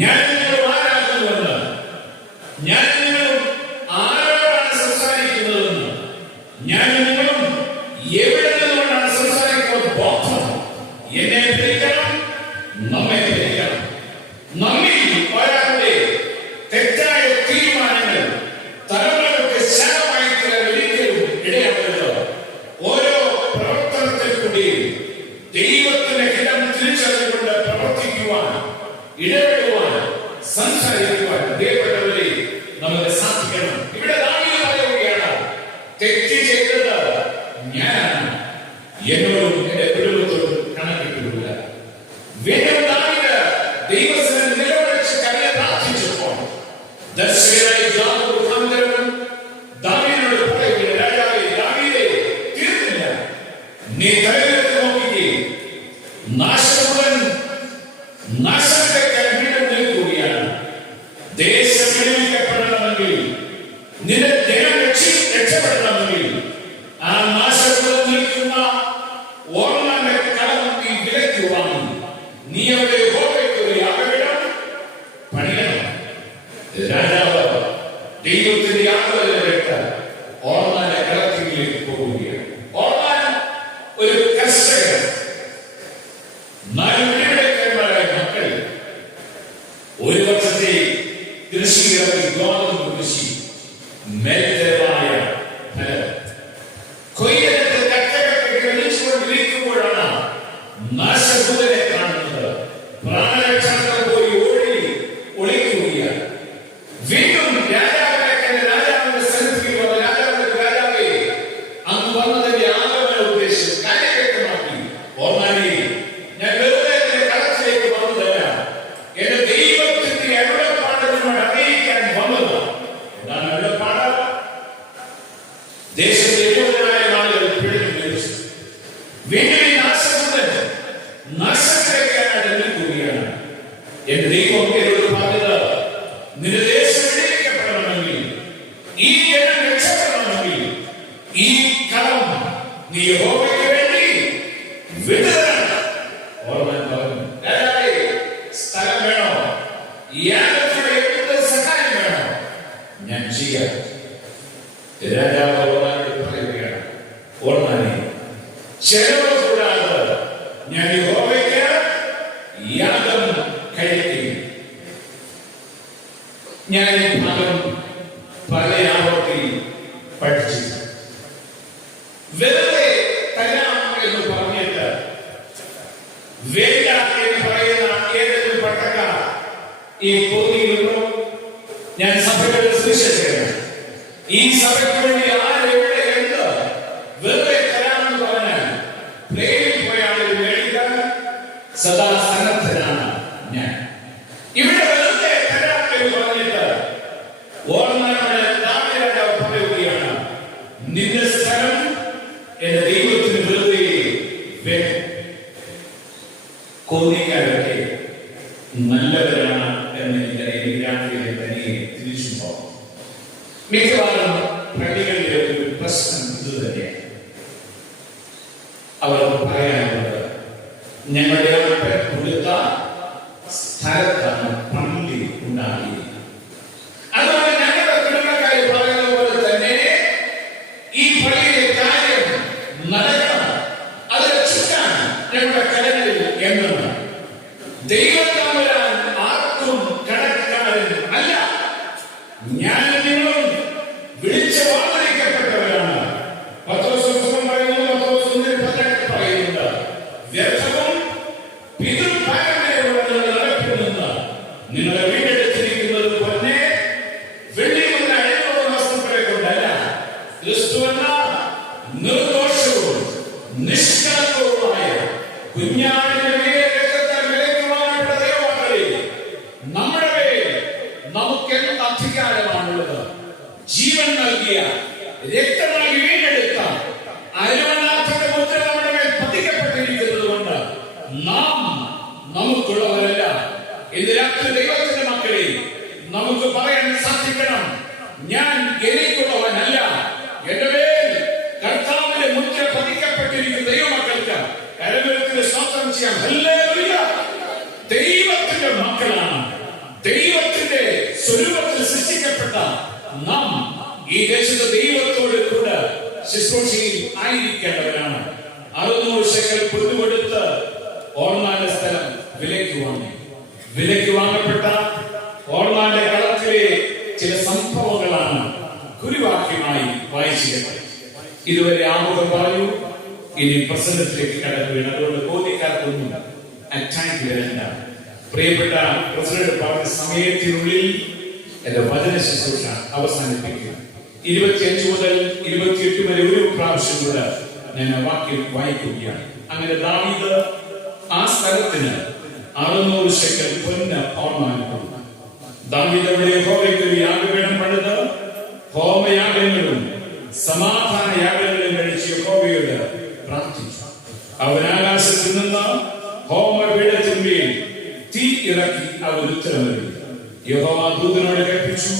ഞാൻ നിങ്ങളും ആരാകുന്നുവെന്ന്, ഞാൻ നിങ്ങളും ആരോടാണ് സംസാരിക്കുന്നതെന്ന്, ഞാൻ നിങ്ങളും എവിടെ നിന്നുകൊണ്ടാണ് സംസാരിക്കുന്നത് ബോധം എന്നെ പിടിക്കണം. പ്രവർത്തിക്കുവാൻ, ഇടപെടുവാൻ, സംസാരിക്കുവാൻ പ്രിയപ്പെട്ടവരെ നമുക്ക് സാധിക്കണം. ഇവിടെ ദാവീദ് പറയുകയാണ്, തെറ്റ് ചെയ്തത് ഞാനാണ്, എന്നോടും എന്റെ കുടുംബത്തോടും കണക്കിട്ടില്ല. വീണ്ടും ദാവീദ് ദൈവസന്നിധിയിൽ നിലവിളിച്ച് കരഞ്ഞ് പ്രാർത്ഥിച്ചപ്പോൾ ദർശകനായ ദാവീദ് മുഖാന്തരം ദാവീദിനോട് പറയുകയാണ്, രാജാവേ ദാവീദേ, തീർന്നില്ല, നീ തലയിലേക്ക് നോക്കിക്കേ, നാശത്തേക്കാൾ വീണ്ടും നിൽക്കുകയാണ്. ദേശം വിടുവിക്കപ്പെടണമെങ്കിൽ, നിന്റെ ജനം രക്ഷപ്പെടണമെങ്കിൽ ആ നാശത്തോടെ നിൽക്കുന്ന ഓർമ്മന്റെ കടം നീ വിലയ്ക്ക് വാങ്ങി, നീ അവിടെ യഹോവയ്ക്ക് ഒരു യാഗപീഠം പണിയണം. രാജാവ് ദൈവത്തിന്റെ യാഗപീഠമെടുത്ത് ഓർമ്മന്റെ കടത്തിലേക്ക് പോവുകയാണ്. ഓർമ്മൻ ഒരു കർഷകൻ, 4 വിളിവിടക്കാരന്മാരായ മക്കൾ, ഒരു വർഷത്തെ കൃഷിയിറക്കി ഗോതമ്പ് കൃഷി, മേൽത്തരമായ ഫലം. കൊയ്തെടുത്ത് കച്ചകെട്ടി കഴിച്ചുകൊണ്ടിരിക്കുമ്പോഴാണ് നാശഭൂതനെ കാണുന്നത്. പ്രാണരക്ഷാർത്ഥം പോയി ഒളിക്കുകയാണ്. വീണ്ടും രാജാവിന്റെ സന്നിധിയിൽ വന്ന രാജാവേ, അന്ന് വന്നതിന്റെ ആഗമന ഉദ്ദേശം കാര്യം വ്യക്തമാക്കി. ഓർമ്മയെ, ഞാൻ വെറുതെ കളത്തിലേക്ക് വന്നതല്ല, എന്റെ ദൈവത്തിന്റെ അരുളപ്പാട് നിന്നോട് അറിയിക്കാൻ വന്നത്. എന്താണ് അരുളപ്പാട്? ദേശത്തെ യഹൂദരായ ആളുകൾ പിടിച്ചു മരിച്ചു. വീണ്ടും ഈ നാശത്തിലേക്കാണ് നിൽക്കുകയാണ്. എന്റെ ദൈവം എന്നോട് പറഞ്ഞത്, നിന്റെ ദേശം വിടുവിക്കപ്പെടണമെങ്കിൽ, ഈ ജനം രക്ഷപ്പെടണമെങ്കിൽ, ഈ കടം നീ യഹോവയ്ക്ക് വേണ്ടി വിടുതരണം. ഓർമ്മൻ പറഞ്ഞു, രാജാവേ, സ്ഥലം വേണോ? യാഗത്തിന് എന്ത് സഹായം വേണോ? ഞാൻ ചെയ്യാം. രാജാവ് ഓർമ്മനോട് പറയുകയാണ്, ഓർമ്മനെ, ചെലവ് കൂടാതെ ഞാൻ യഹോവയ്ക്ക് യാഗം കഴിക്കും. ഞാൻ ഈ ഭാഗം പല ആവർത്തി പഠിച്ചു. വെറുതെ തരാം എന്ന് പറഞ്ഞിട്ട് വേണ്ട എന്ന് പറയുന്ന ഏതെങ്കിലും പട്ടക്കാർ ഈ ഭൂമിയിലുണ്ടോ? ഞാൻ സഭയുടെ സുവിശേഷകനാണ്. ഈ സഭയ്ക്ക് വേണ്ടി ആരെവിടെ എന്ത് വെറുതെ തരാമെന്ന് പറഞ്ഞാൽ പ്ലെയിനിൽ പോയാണ് മേടിക്കാൻ സദാ സന്നദ്ധനാണ് ഞാൻ. ഇവിടെ വെറുതെ തരാം എന്ന് പറഞ്ഞിട്ട് ഓർമ്മയുടെ ദാവീദ് രാജാവ് പറയുകയാണ്, നിന്റെ സ്ഥലം എന്റെ ദൈവത്തിന് വെറുതെ വേണം. കോന്നിക്കാരൊക്കെ നല്ലവരാണ് എന്ന് എനിക്കറിയാം. രാത്രിയിലെ തനിയെ തിരിച്ചു പോകാം. മിക്കവാറും പള്ളികളിലെ ഒരു പ്രശ്നം ഇത് തന്നെയാണ്. അവർ പറയാനുള്ളത്, ഞങ്ങളുടെ അപ്പൻ കൊടുത്ത സ്ഥലത്താണ് പള്ളി ഉണ്ടാക്കിയത്. അതുകൊണ്ട് ഞങ്ങളുടെ കുടുംബക്കാർ പറയുന്ന പോലെ തന്നെ ഈ പള്ളിയിലെ കാര്യം നടക്കണം, അത് രക്ഷിക്കാൻ ഞങ്ങളുടെ കരങ്ങളിൽ എന്നാണ്. ദൈവം തമ്പുരാൻ ആർക്കും കടക്കാരൻ അല്ല. ഞാൻ നിങ്ങളും വിളിച്ച് വാഗ്ദാനിക്കപ്പെട്ടവരാണ്. പത്രോസ് പുസ്തകം പറയുന്നു, പത്രോസ് 1:18 പറയുന്നുണ്ട്, വ്യർത്ഥവും പിതൃപാരമ്പര്യമുള്ള നടപ്പിൽ നിന്ന് നിങ്ങളെ വീണ്ടെടുത്തിരിക്കുന്നത് പോലെ വെള്ളിയുള്ള അഴിമതി വസ്തുക്കളെ കൊണ്ടല്ല, ക്രിസ്തുവെന്ന നിർദോഷവും നിഷ്കളങ്കവുമായ കുഞ്ഞാടിന്റെ രക്തത്താൽ വിലയ്ക്കുവാനുള്ള ദൈവമക്കളെ, നമ്മുടെ മേൽ നമുക്ക് എന്ത് അധികാരമാണുള്ളത്? ജീവൻ നൽകിയ, രക്തം നൽകി വീണ്ടെടുത്ത അരുമനാഥന്റെ മുദ്ര നമ്മുടെ മേൽ പതിക്കപ്പെട്ടിരിക്കുന്നത് കൊണ്ട് നാം നമുക്കുള്ളവരല്ല. ഇന്ന് രാത്രി ദൈവത്തിന്റെ മക്കളെ നമുക്ക് പറയാൻ സാധിക്കണം, ഞാൻ എനിക്കുള്ളവനല്ല. എന്റെ മേൽ കർത്താവിന്റെ മുദ്ര പതിക്കപ്പെട്ടിരിക്കുന്ന ദൈവമക്കൾക്ക് കരമേൽക്കുന്ന സ്തോത്രം ചെയ്യാം. ഹല്ലേലൂയ. ദൈവത്തിന്റെ മക്കളാണ്. ദൈവത്തിന്റെ സ്വരൂപത്തിൽ സൃഷ്ടിക്കപ്പെട്ട നാം ഈ ദേശത്ത് ദൈവത്തോട് കൂടെ ശുശ്രൂഷയിൽ ആയിരിക്കേണ്ടവരാണ്. 600 ശേക്കൽ പൊന്നുകൊടുത്ത് ഓർമാന്റെ സ്ഥലം വിലയ്ക്ക് വാങ്ങി. വിലയ്ക്ക് വാങ്ങപ്പെട്ട ഓർമാന്റെ കളത്തിലെ ചില സംഭവങ്ങളാണ് കുരുവാക്യമായി വായിച്ചത്. ഇതുവരെ ആമുഖം പറഞ്ഞു, ഇനി പ്രസംഗത്തിലേക്ക് കടക്കുകയാണ്. അതുകൊണ്ട് ബോധ്യക്കാർക്കൊന്നും അറ്റാക്ക് വരണ്ട. പ്രിയപ്പെട്ട പ്രസിഡന്റ് പറഞ്ഞ സമയത്തിനുള്ളിൽ എന്റെ വചന ശുശ്രൂഷ അവസാനിപ്പിക്കുക. 25 മുതൽ 28 വരെ ഒരു പ്രാവശ്യം കൂടെ ഞാൻ ആ വാക്യം വായിക്കുകയാണ്. അങ്ങനെ ദാവീദ് ആ സ്ഥലത്തിന് 600 ശെക്കൽ പൊന്ന് ഓർമ്മാനം കൊടുത്തു. ദാവീദ് അവിടെ യഹോവയ്ക്ക് ഒരു യാഗപീഠം പണിത് ഹോമയാഗങ്ങളും സമാധാന യാഗങ്ങളും കഴിച്ച് യഹോവയോട് പ്രാർത്ഥിച്ചു. അവൻ ആകാശത്തിൽ നിന്ന് ഹോമപീഠത്തിന്മേൽ തീ ഇറക്കി അവൻ ഉത്തരമരുളി. യഹോവ ദൂതനോട് കൽപ്പിച്ചു,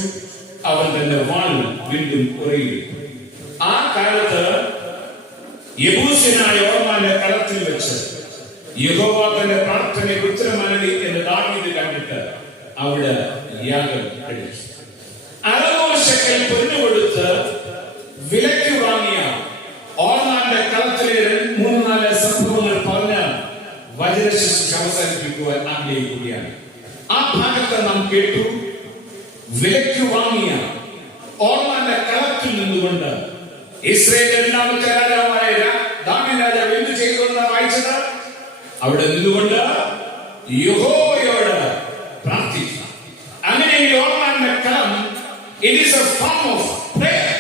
അവൻ തന്റെ വാൾ വീണ്ടും ഉറയിടും. ആ കാലത്ത് യെബൂസ്യനായ ഓർമ്മാന്റെ കളത്തിൽ വെച്ച് യഹോവ തന്റെ പ്രാർത്ഥനയ്ക്ക് ഉത്തരമരുളി എന്ന് ദാവീദ് കണ്ടിട്ട് അവിടെ യാഗം കഴിച്ചു. 600 ശെക്കൽ പൊന്നു കൊടുത്ത് വിലയ്ക്ക് വാങ്ങിയ ഓർമ്മാന്റെ കളത്തിലെ 3-4 സംഭവങ്ങൾ പറഞ്ഞ് വചന ശുശ്രൂഷ അവസാനിപ്പിക്കുവാൻ ആഗ്രഹിക്കുകയാണ്. ആ ഭാഗത്ത് നാം കേട്ടു, വിലയ്ക്ക് വാങ്ങിയ ഓർമ്മാന്റെ കളത്തിൽ നിന്നുകൊണ്ട് ഇസ്രായേലിന്റെ രണ്ടാമത്തെ രാജാവായ ദാവീദ് രാജാവ് എന്ത് ചെയ്തുകൊണ്ട് വായിച്ചത്? അവിടെ നിന്നുകൊണ്ട് യഹോവയോട് പ്രാർത്ഥിക്കുക. അങ്ങനെ ഈ ഓർമ്മാന്റെ കളം it is a form of prayer.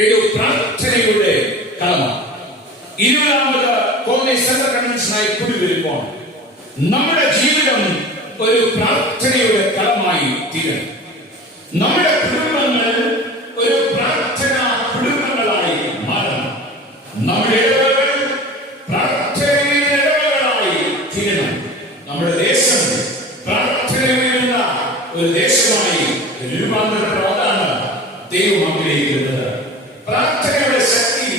ഇത് പ്രാർത്ഥനയുടെ കളമാണ്. 20ാമത് കോൺഗ്രസ് സെൻട്രൽ കൺവെൻഷനായി കൂടി വരുമ്പോൾ നമ്മുടെ ജീവിതം ഒരു പ്രാർത്ഥനയുടെ കളമായി തീരണം. നമ്മുടെ കുടുംബങ്ങൾ ഒരു പ്രാർത്ഥനാ കുടുംബങ്ങളായി മാറണം. നമ്മുടെ ഇടവകൾ പ്രാർത്ഥനയുടെ ഇടവകളായി തീരണം. നമ്മുടെ ദേശം പ്രാർത്ഥനയുള്ള ഒരു ദേശമായി രൂപാന്തരപ്പെടാനാണ് ദൈവം ആഗ്രഹിക്കുന്നത്. പ്രാർത്ഥനയുടെ ശക്തി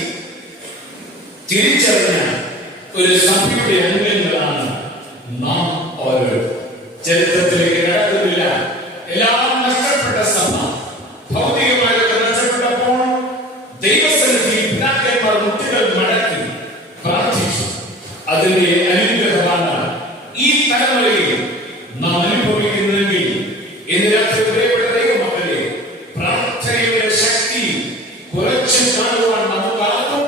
തിരിച്ചറിഞ്ഞ ഒരു സഭയുടെ അംഗങ്ങളാണ് നാം ഓരോ. ചരിത്രത്തിലേക്ക് കടക്കുന്നില്ല. എല്ലാം നഷ്ടപ്പെട്ട സഭ, ഭൗതികമായൊക്കെ നഷ്ടപ്പെട്ടപ്പോൾ ദൈവസന്നിധിയിൽ പിതാക്കന്മാർ മുട്ടുകൾ മടക്കി പ്രാർത്ഥിച്ചു. അതിന്റെ അനുഗ്രഹമാണ് ഈ തലമുറയിൽ നാം അനുഭവിക്കുന്നതെങ്കിൽ ഇന്ന് രാത്രി പ്രിയപ്പെട്ട ദൈവമക്കളെ, പ്രാർത്ഥനയുടെ ശക്തി കുറച്ച് കാണുവാൻ നമുക്ക് ആർക്കും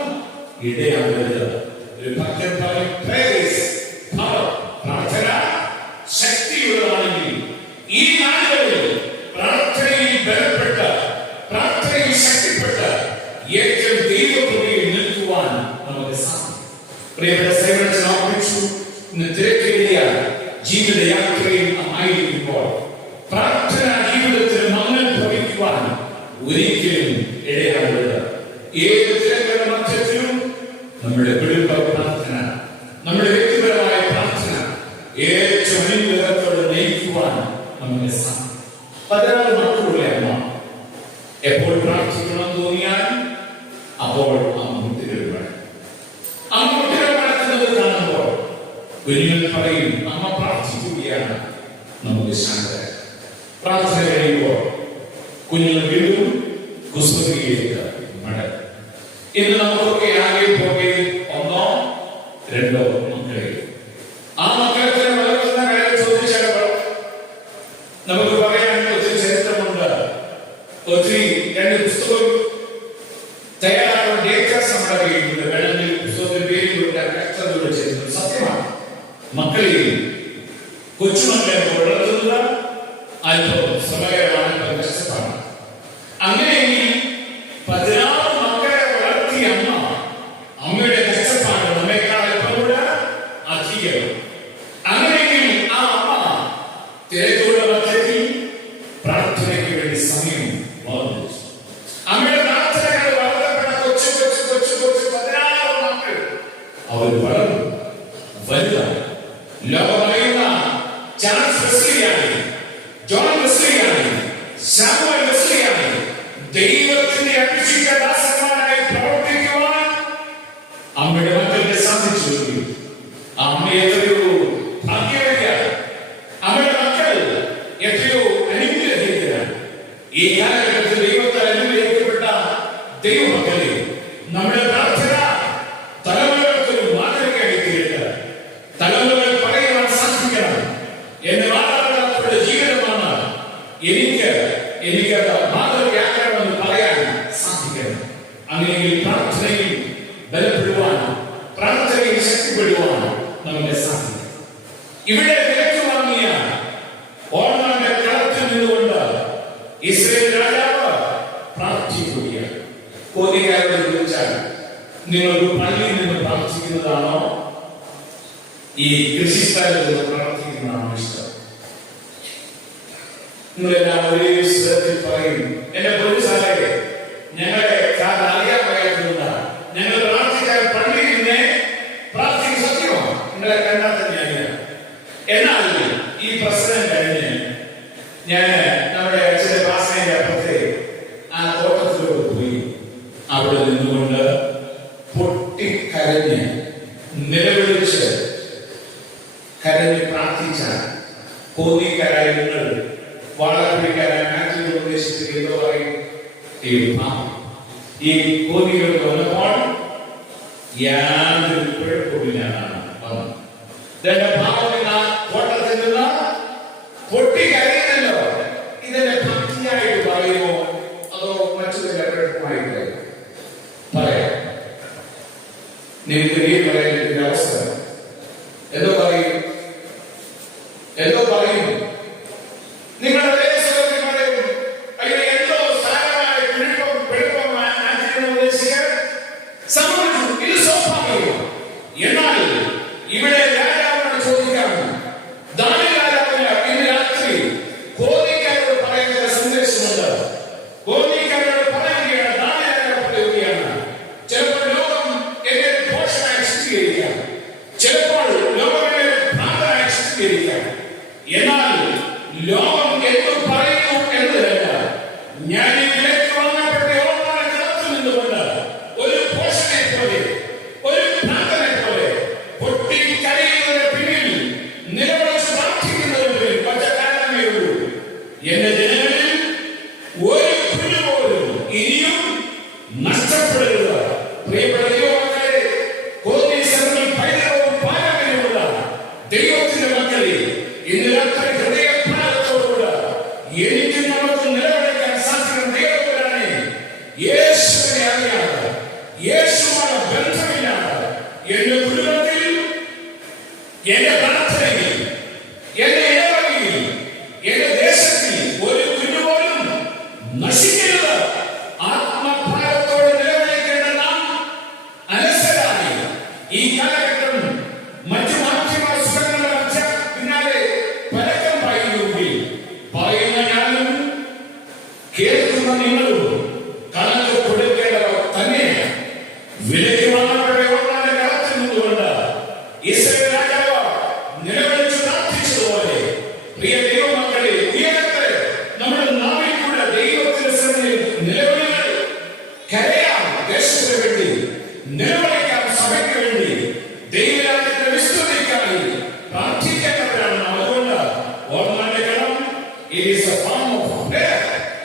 ഇടയാകരുത്. ഒരു ഭക്തൻ പറയും, പ്രാർത്ഥന ശക്തിയുള്ളതാണെങ്കിൽ ഈ നാളുകളിൽ പ്രാർത്ഥനയിൽ ബലപ്പെട്ട് പ്രാർത്ഥനയിൽ ശക്തിപ്പെട്ട് ഏറ്റവും ദൈവകൃപയിൽ നിൽക്കുവാൻ നമുക്ക് സാധിക്കും. പ്രിയപ്പെട്ട സേവനത്തിൽ ആഗ്രഹിച്ചു ഇന്ന് തിരക്കേറിയ ജീവിതയാത്രയിൽ ആയിരിക്കുമ്പോൾ പ്രാർത്ഥന ജീവിതത്തിൽ മങ്ങൽ ഭവിക്കുവാൻ ഒരിക്കലും ഇടയാകരുത്. ഏത് തിരക്കുകളുടെ മധ്യത്തിലും നമ്മുടെ കുടുംബ പ്രാർത്ഥന, നമ്മുടെ വ്യക്തിപരമായ പ്രാർത്ഥന ഏറ്റവും അനുഗ്രഹത്തോടെ നയിക്കുവാൻ നമുക്ക് സാധിക്കും. 16 മക്കളുടെ അമ്മ എപ്പോൾ പ്രാർത്ഥിക്കണം തോന്നിയാൽ അപ്പോൾ അമ്മ മുട്ടുകൾ വേണം. അമ്മ മുട്ടുകൾ നടത്തുന്നത് കാണുമ്പോൾ കുഞ്ഞുങ്ങൾ പറയും, അമ്മ പ്രാർത്ഥിക്കുകയാണ്. നമുക്ക് ശാന്ത പ്രാർത്ഥന കഴിയുമ്പോൾ കുഞ്ഞുങ്ങൾ വീണ്ടും കുസൃതിയിലേക്ക് മടങ്ങും. ഇന്ന് നമുക്കൊക്കെ ആകെ പോകെ 1-2 മക്കളെ. ആ മക്കളെ വളർത്തുന്ന കാര്യം ചോദിച്ചാൽ നമുക്ക് പറയാൻ ഒത്തിരി ചരിത്രമുണ്ട്. ഒത്തിരി 2 പുസ്തകം തയ്യാറാക്കുന്ന ഡേറ്റാസ് നമ്മുടെ കയ്യിലുണ്ട്. വേണമെങ്കിൽ പുസ്തകത്തിന്റെ പേരിലൂടെ കഷ്ടതയോടെ ചെയ്യുന്നത് സത്യമാണ്. മക്കളെയും കൊച്ചുമക്കളെ വളർത്തുന്നത് അല്പം സമയമാണ്, അല്പം കഷ്ടപ്പാടാണ്. അങ്ങനെയെങ്കിൽ 16 മക്കളെ വളർത്തിയ അമ്മയുടെ കഷ്ടപ്പാട് നമ്മേക്കാൾ അല്പം കൂടെ അധികം. അങ്ങനെയെങ്കിൽ ആ അമ്മ തിരക്കുള്ള മധ്യത്തിൽ പ്രാർത്ഥനയ്ക്ക് വേണ്ടി സമയം വളർന്നു. അമ്മയുടെ പ്രാർത്ഥനകൾ വളർത്തപ്പെട്ട കൊച്ചു 16 മക്കൾ അവർ വളർന്നു വലുതായി. ലോകമറിയുന്ന ചാൾസ് വെസ്ലിയാണ്, ജോൺ വെസ്ലിയാണ്, സാമുവൽ വെസ്ലിയാണ് ദൈവത്തിന്റെ അഭിഷിക്ത ദാസന്മാരായി പ്രവർത്തിക്കുവാൻ അമ്മയുടെ മക്കൾക്ക് സാധിച്ചു. അമ്മ എത്രയോ ഭാഗ്യവതിയാണ്. അമ്മയുടെ മക്കൾ എത്രയോ അനുഗ്രഹീതരാണ്. ഈ കാലഘട്ടത്തിൽ ദൈവത്താൽ അനുഗ്രഹിക്കപ്പെട്ട ദൈവമക്കളെ, നമ്മുടെ പ്രാർത്ഥന തലമുറകൾക്കൊരു മാതൃകയായി തീരട്ടെ. തലമുറകൾ പറയുവാൻ സാധിക്കണം, എന്റെ മാതാപിതാക്കളുടെ ജീവിതമാണ് എനിക്ക് മാതൃകയാക്കണമെന്ന് പറയാൻ സാധിക്കണം. അങ്ങനെയെങ്കിൽ പ്രാർത്ഥനയിൽ ബലപ്പെടുവാനും പ്രാർത്ഥനയിൽ ശക്തിപ്പെടുവാനും നമുക്ക് സാധിക്കും. ഇവിടെ വിലക്ക് വാങ്ങിയ സ്ഥലത്ത് പ്രവർത്തിക്കുന്നതാണ് ഇഷ്ടം. നിങ്ങളെല്ലാം ഒരേ സ്വരത്തിൽ പറയും, എന്റെ പൊതുസാലെ ഞങ്ങളെ അറിയാൻ വയ്യാത്തതുകൊണ്ടാണ് ഞങ്ങൾ പ്രാർത്ഥിക്കാൻ പള്ളിയിരുന്നേ പ്രാർത്ഥിക്കും. സത്യമാണ്, നിങ്ങളെ കണ്ടാൽ തന്നെ അറിയാം. എന്നാൽ ഈ പ്രശ്നം കഴിഞ്ഞ് ഞാൻ നമ്മുടെ അച്ഛന്റെ പാസയുടെ അപ്പുറത്തെ ആ തോട്ടത്തിലോട്ട് പോയി. അവിടെ നിന്നുകൊണ്ട് പൊട്ടിക്കരഞ്ഞ് നിലവിളിച്ച് കരഞ്ഞ് പ്രാർത്ഥിച്ച കോന്നിക്കരായ നിങ്ങൾ വാളപ്പിടിക്കാരായ മാത്യു ഉപദേശിച്ച് എന്തോ പറയും, ഈ കോന്നിയിലോട്ട് വന്നപ്പോൾ യാതൊരു കുഴപ്പമില്ലാണ് വന്നത്. ഇതെന്റെ പാവം തോട്ടത്തിൽ നിന്ന് പൊട്ടിക്കരയുന്നല്ലോ. ഇതെന്നെ ഭക്തിയായിട്ട് പറയുമോ അതോ മറ്റൊരു കുഴപ്പമായിട്ട് പറയാം? നിങ്ങൾക്ക് പറയാൻ അവസ്ഥ എന്തോ പറയും, എന്തോ പറയും. നിങ്ങൾ അതേ സ്വരത്തിൽ പറയും, അയ്യോ എന്തോ സാരമായ പിഴപ്പം ഉദ്ദേശിക്കാൻ സംഭവിച്ചു. ഇത് സ്വാഭാവികം. എന്നാൽ ഇവിടെ രാജാവിനോട് ചോദിക്കാം, ദാനിയേൽ രാജാവിന് ഇന്ന് രാത്രി കോന്നിക്കാരോട് പറയുന്ന സന്ദേശമുണ്ട്. കോന്നിക്കാരോട് പറയുകയാണ്, ദാനിയേൽ രാജാവ് പറയുകയാണ്, ചിലപ്പോൾ ലോകം എന്നെ ദോഷമായി ചിത്രീകരിക്കാം, ചിലപ്പോൾ ലോകം എന്നെ ഭ്രാന്തനായി ചിത്രീകരിക്കാം. എന്നാൽ ലോകം എന്തു പറയുന്നു എന്നതല്ല, ഞാൻ ഈ വിലയ്ക്ക് വാങ്ങപ്പെട്ട യോഹന്നാനെ കളത്തിൽ നിന്നുകൊണ്ട് ഒരു പോഷനെ പോലെ, ഒരു ഭ്രാന്തനെ പോലെ പൊട്ടിക്കരയുന്നതിന് പിന്നിൽ നിലവിളിച്ച് പ്രാർത്ഥിക്കുന്നതിന് ഒറ്റ കാരണമേ ഉള്ളൂ. എന്റെ ജനങ്ങളിൽ ഒരു കുഞ്ഞു പോലും ഇനിയും നഷ്ടപ്പെടരുത്. പ്രിയപ്പെട്ട ദൈവമക്കളെ, കോന്നീശ്വരങ്ങൾ പൈതൃകവും പാരമ്പര്യമുള്ള ദൈവത്തിന്റെ മക്കളെ, ഇന്ന് രാത്രി ഹൃദയഭാരത്തോടുകൂടെ എനിക്ക് നമുക്ക് നിലവിളിക്കാൻ സാധിക്കുന്ന ദൈവത്തിലാണ്. യേശുവിനെ അറിയാതെ, യേശുവാണ് ബന്ധമില്ലാതെ എന്റെ കുടുംബത്തിൽ, എന്റെ പ്രാർത്ഥനയിൽ, എന്റെ ഇടവകയിൽ, എന്റെ ദേശത്തിൽ ഒരു കുഞ്ഞുപോലും നശിക്കരുത്. ആത്മഭാരത്തോടെ നിലവിളിക്കേണ്ട നാം അലസരായി ഈ കാലഘട്ടം മറ്റു മാധ്യമ സുഖങ്ങളുടെ പിന്നാലെ പരക്കം പായുമെങ്കിൽ പറയുന്ന ഞാനും കേൾക്കുന്ന നിങ്ങളും കണക്ക് കൊടുക്കേണ്ടവർ തന്നെയാണ്. വിലയ്ക്ക് വാങ്ങപ്പെട്ട യോഹന്നാന്റെ കളത്തിൽ നിന്നുകൊണ്ട് ഇസ്രായേൽ രാജാവ് നിലവിളിച്ച് പ്രാർത്ഥിച്ചതുപോലെ, പ്രിയ ദൈവമക്കളെ, ഉയരത്തെ നമ്മുടെ നാവിൽ കൂടെ ദൈവത്തിന്റെ സന്നിധിയിൽ നിലവിളികൾ കരയാം. ദേശത്തിന് വേണ്ടി നിലവിളിക്കാം, സഭയ്ക്ക് വേണ്ടി, ദൈവരാജ്യത്തിന്റെ വിസ്തൃതിക്കായി പ്രാർത്ഥിക്കേണ്ടവരാണ് നാം. അതുകൊണ്ട് ഓർമ്മയുടെ കടം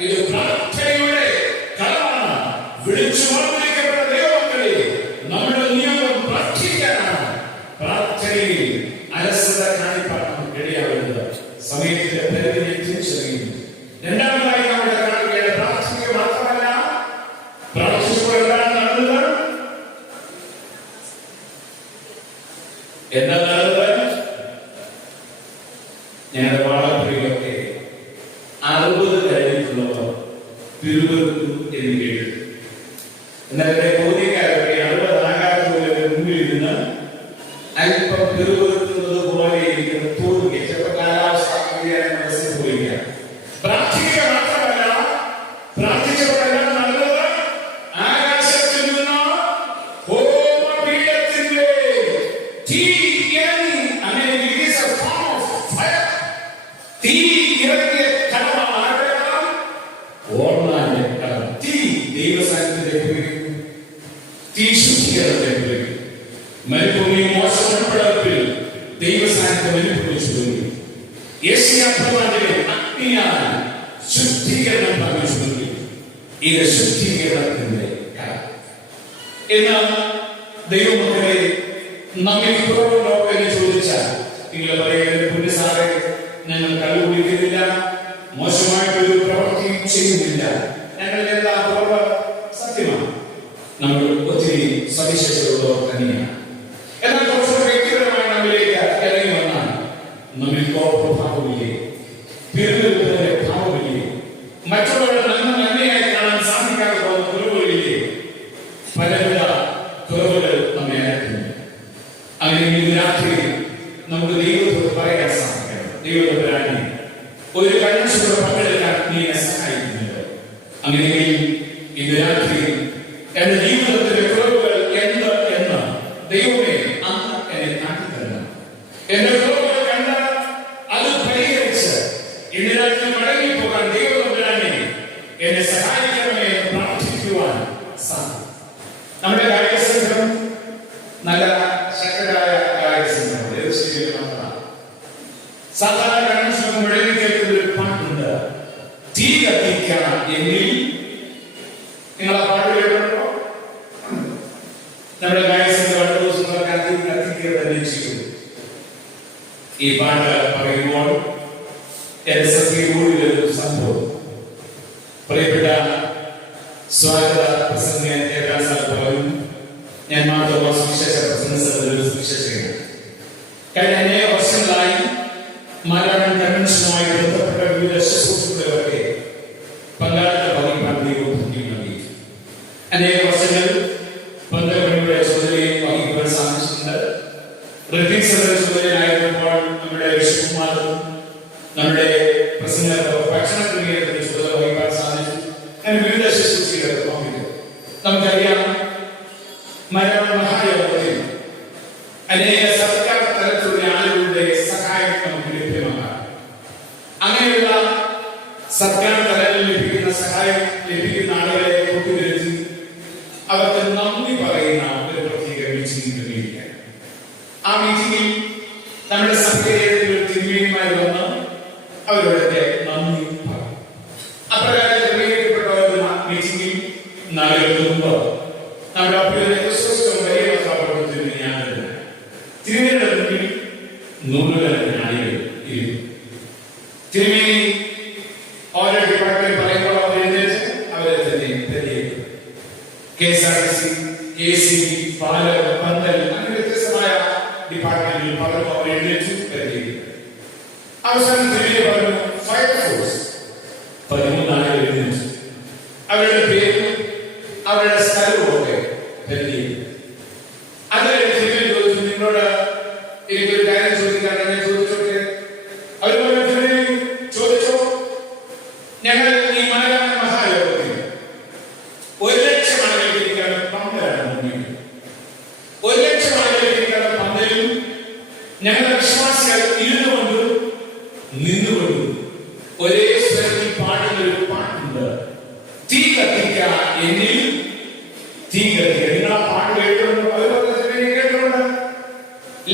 ഇത് പ്രാർത്ഥനയുടെ കടമാണ്. വിളിച്ചു ഓർമ്മിക്കപ്പെട്ട ദൈവമക്കളെ, നമ്മുടെ നിയമം പ്രാർത്ഥിക്കാനാണ്. പ്രാർത്ഥനയിൽ അലസത കാണിപ്പാൻ ഇടയാവുന്നത് സമയത്തിന്റെ പരിധിയെ തിരിച്ചറിയുന്നു. രണ്ടാമതായി നമ്മുടെ കാണുകയാണ്, പ്രാർത്ഥിക്കുക മാത്രമല്ല, പ്രാർത്ഥിച്ചപ്പോൾ എന്താണ് നടന്നത്? എന്താ നടന്നത്? ഞങ്ങളുടെ വാളപ്പിടിയൊക്കെ 60 കഴിഞ്ഞിട്ടുള്ളവർ പിറുപിറുത്തു എന്ന് കേട്ടു. എന്നാൽ കോന്നിക്കാരൊക്കെ 60 ആകാത്തവരുടെ മുമ്പിൽ ഇരുന്ന് അല്പം പിറുപിറുത്തുന്നത് പോലെ ഇരിക്കുന്ന തോന്നുക. ചിലപ്പോൾ കാലാവസ്ഥ മനസ്സിൽ പോയിരിക്കാം. പ്രാർത്ഥിക്കുക മാത്രമല്ല, പ്രാർത്ഥിച്ചപ്പോഴെല്ലാം നടന്നത് ആകാശത്തിൽ നിന്ന് ഹോമപീഠത്തിന്റെ തീ ഇറങ്ങി. അങ്ങനെ തീ ഇറങ്ങിയ കടമാണ് ഓർമ്മ കടം. തീ ദൈവസാന്നിധ്യത്തിലേക്ക് വിളിക്കും, തീ ശുദ്ധീകരണത്തിലേക്ക് വിളിക്കും. മരുഭൂമി മോശം ഉൾപ്പെടപ്പിൽ ദൈവസാന്നിധ്യം അനുഭവിച്ചു തുടങ്ങി. യേശയ്യാപ്രവാചകൻ അഗ്നിയാൽ ശുദ്ധീകരണം പ്രാപിച്ചു തുടങ്ങി. ഇത് ശുദ്ധീകരണത്തിന്റെ കടം. എന്നാൽ ദൈവമക്കളെ, നമ്മിൽ കുറവുണ്ടോ എന്ന് ചോദിച്ചാൽ നിങ്ങൾ പറയുന്നത്, പുണ്യസാറെ ഞങ്ങൾ കള്ളു കുടിക്കുന്നില്ല, മോശമായിട്ടൊരു പ്രവൃത്തിയും ചെയ്യുന്നില്ല, ഞങ്ങളുടെ എല്ലാ കുറവ് സത്യമാണ്. നമ്മൾ ഒത്തിരി സവിശേഷതയുള്ളവർ തന്നെയാണ്. എന്നാൽ കുറച്ചുകൂടെ വ്യക്തിപരമായി നമ്മിലേക്ക് ഇറങ്ങി വന്നാൽ നമ്മിൽ കോപഭാവമില്ലേ, പിറവിയുടെ ഭാവമില്ലേ, മറ്റുള്ളവരുടെ നന്മയായി കാണാൻ സാധിക്കാതെ പോകുന്ന കുറവുകളില്ലേ, പലവിധ കുറവുകൾ നമ്മെ അയക്കുന്നു. അങ്ങനെ രാത്രി നമുക്ക് ദൈവ ദൈവപരാണി ഒരു കൺവെൻഷൻ പങ്കെടുക്കാൻ നീ എന്നെ സഹായിക്കുന്നുണ്ട്. അങ്ങനെയെങ്കിൽ ഇന്ന് രാത്രി എന്റെ ജീവിതത്തിലെ കുറവുകൾ എന്ത് എന്ന് ദൈവമേ അങ്ങ് എന്നെ കാട്ടിത്തരണം. എന്റെ കുറവുകൾ കണ്ട് അത് പരിഹരിച്ച് ഇന്ന് രാത്രി മടങ്ങിപ്പോകാൻ ദൈവപരാണി എന്നെ സഹായിക്കണമേ എന്ന് പ്രാർത്ഥിക്കുവാൻ സാധിക്കും. നമ്മുടെ കാര്യസംഘം നല്ല ശക്തരായ കാര്യസംഘം സാധാരണ കൺവെൻഷൻ മുഴങ്ങി കേൾക്കുന്ന ഒരു പാട്ടുണ്ട്, തീ കത്തിക്കാൻ എന്നിൽ. നിങ്ങൾ ആ പാട്ട് കേൾക്കണോ? നമ്മുടെ കാര്യസംഘം 2 ദിവസം കത്തിക്കുക തന്നെ ചെയ്തു. ഈ പാട്ട് പറയുമ്പോൾ എന്റെ സത്യകൂടിയൊരു സംഭവം പ്രിയപ്പെട്ട സ്വാഗത പ്രസംഗം കേൾക്കാൻ സാധിക്കും. ഞാൻ മാത്രം സുവിശേഷ പ്രസംഗ സുവിശേഷകനാണ്. കഴിഞ്ഞ അനേക വർഷങ്ങളായി മലയാളം കൺവെൻഷനുമായി ബന്ധപ്പെട്ട വിവിധ ശുശ്രൂഷകളൊക്കെ പങ്കാളിത്ത വഹിക്കാൻ ദൈവം നൽകി. അനേക വർഷങ്ങൾ പന്തകളുടെ ചുമതലയും വഹിക്കുവാൻ സാധിച്ചിട്ടുണ്ട്. ചുമതലയായിരുന്നപ്പോൾ നമ്മുടെ വിഷ്ണുകുമാറും നമ്മുടെ പ്രസംഗ ഭക്ഷണ ക്രിയയുടെ ചുമതല വഹിക്കാൻ സാധിച്ചു. അങ്ങനെ വിവിധ ശുശ്രൂഷകളൊക്കെ പങ്കിട്ടു. നമുക്കറിയാം, മലയാളം മഹായോഗത്തിൽ അനേക സർക്കാർ തലത്തിലുള്ള ആളുകളുടെ സഹായം നമുക്ക് ലഭ്യമാകാം. അങ്ങനെയുള്ള സർക്കാർ തലങ്ങളിൽ ലഭിക്കുന്ന സഹായം ലഭിക്കുന്ന ആളുകളെ കൂട്ടുവരുത്തി അവർക്ക് നന്ദി പറയുന്ന ഒരു പ്രത്യേക മീറ്റിംഗ് ക്രമീകരിക്കാൻ. ആ മീറ്റിംഗിൽ നമ്മുടെ സഭയിലെ തിരുമേനിമാർ വന്ന് അവരോടൊക്കെ നന്ദി പറയും. അപ്രകാരം ക്രമീകരിക്കപ്പെട്ട ഒരു മീറ്റിംഗിൽ നാളുകൾക്ക് മുമ്പ് നമ്മുടെ തിരുമേനിയുടെ മുന്നിൽ നൂറുകണക്കിന് ആളുകൾ ഇരുന്നു. തിരുമേനി ഓരോ ഡിപ്പാർട്ട്മെന്റ് പറയുമ്പോൾ അവർ എഴുന്നേറ്റ് അവരെ തന്നെ തെരഞ്ഞെടുക്കും. KSRTC, KCB, പാലം, പന്തൽ, അങ്ങനെ വ്യത്യസ്തമായ ഡിപ്പാർട്ട്മെന്റിൽ പലരും അവർ എഴുന്നേറ്റ് തെരഞ്ഞെടുക്കും. അവസാനം തിരുമേനി പറഞ്ഞു, ഫയർഫോഴ്സ് 13 ആളുകൾ എഴുന്നേറ്റ് അവരുടെ പേരും അവരുടെ സ്ഥലവും ഒക്കെ തെരഞ്ഞെടുക്കും. അത് തിരുമേനി ചോദിച്ചു, നിന്നോട് എനിക്കൊരു കാര്യം ചോദിക്കാൻ തന്നെ ചോദിച്ചോട്ടെ? അവർ ചോദിച്ചോ? ഞങ്ങൾ ഈ മലയാള മഹായോഗത്തിൽ 1,00,000 ആളുകളിലേക്കാണ് പന്തലാണ് മുന്നിൽ. 1,00,000 ആളുകളിലേക്കാണ് പന്തലും ഞങ്ങളുടെ വിശ്വാസികൾ ഇരുന്നുകൊണ്ടും നിന്നുകൊണ്ടും ഒരേ സ്വരത്തിൽ പാടുന്ന ഒരു പാട്ടുണ്ട്, തീ കത്തിക്ക എന്നിൽ തീ കത്തിക്ക. നിങ്ങൾ ആ പാട്ട് കേട്ടിട്ടുണ്ടോ? കേട്ടിട്ടുണ്ട്.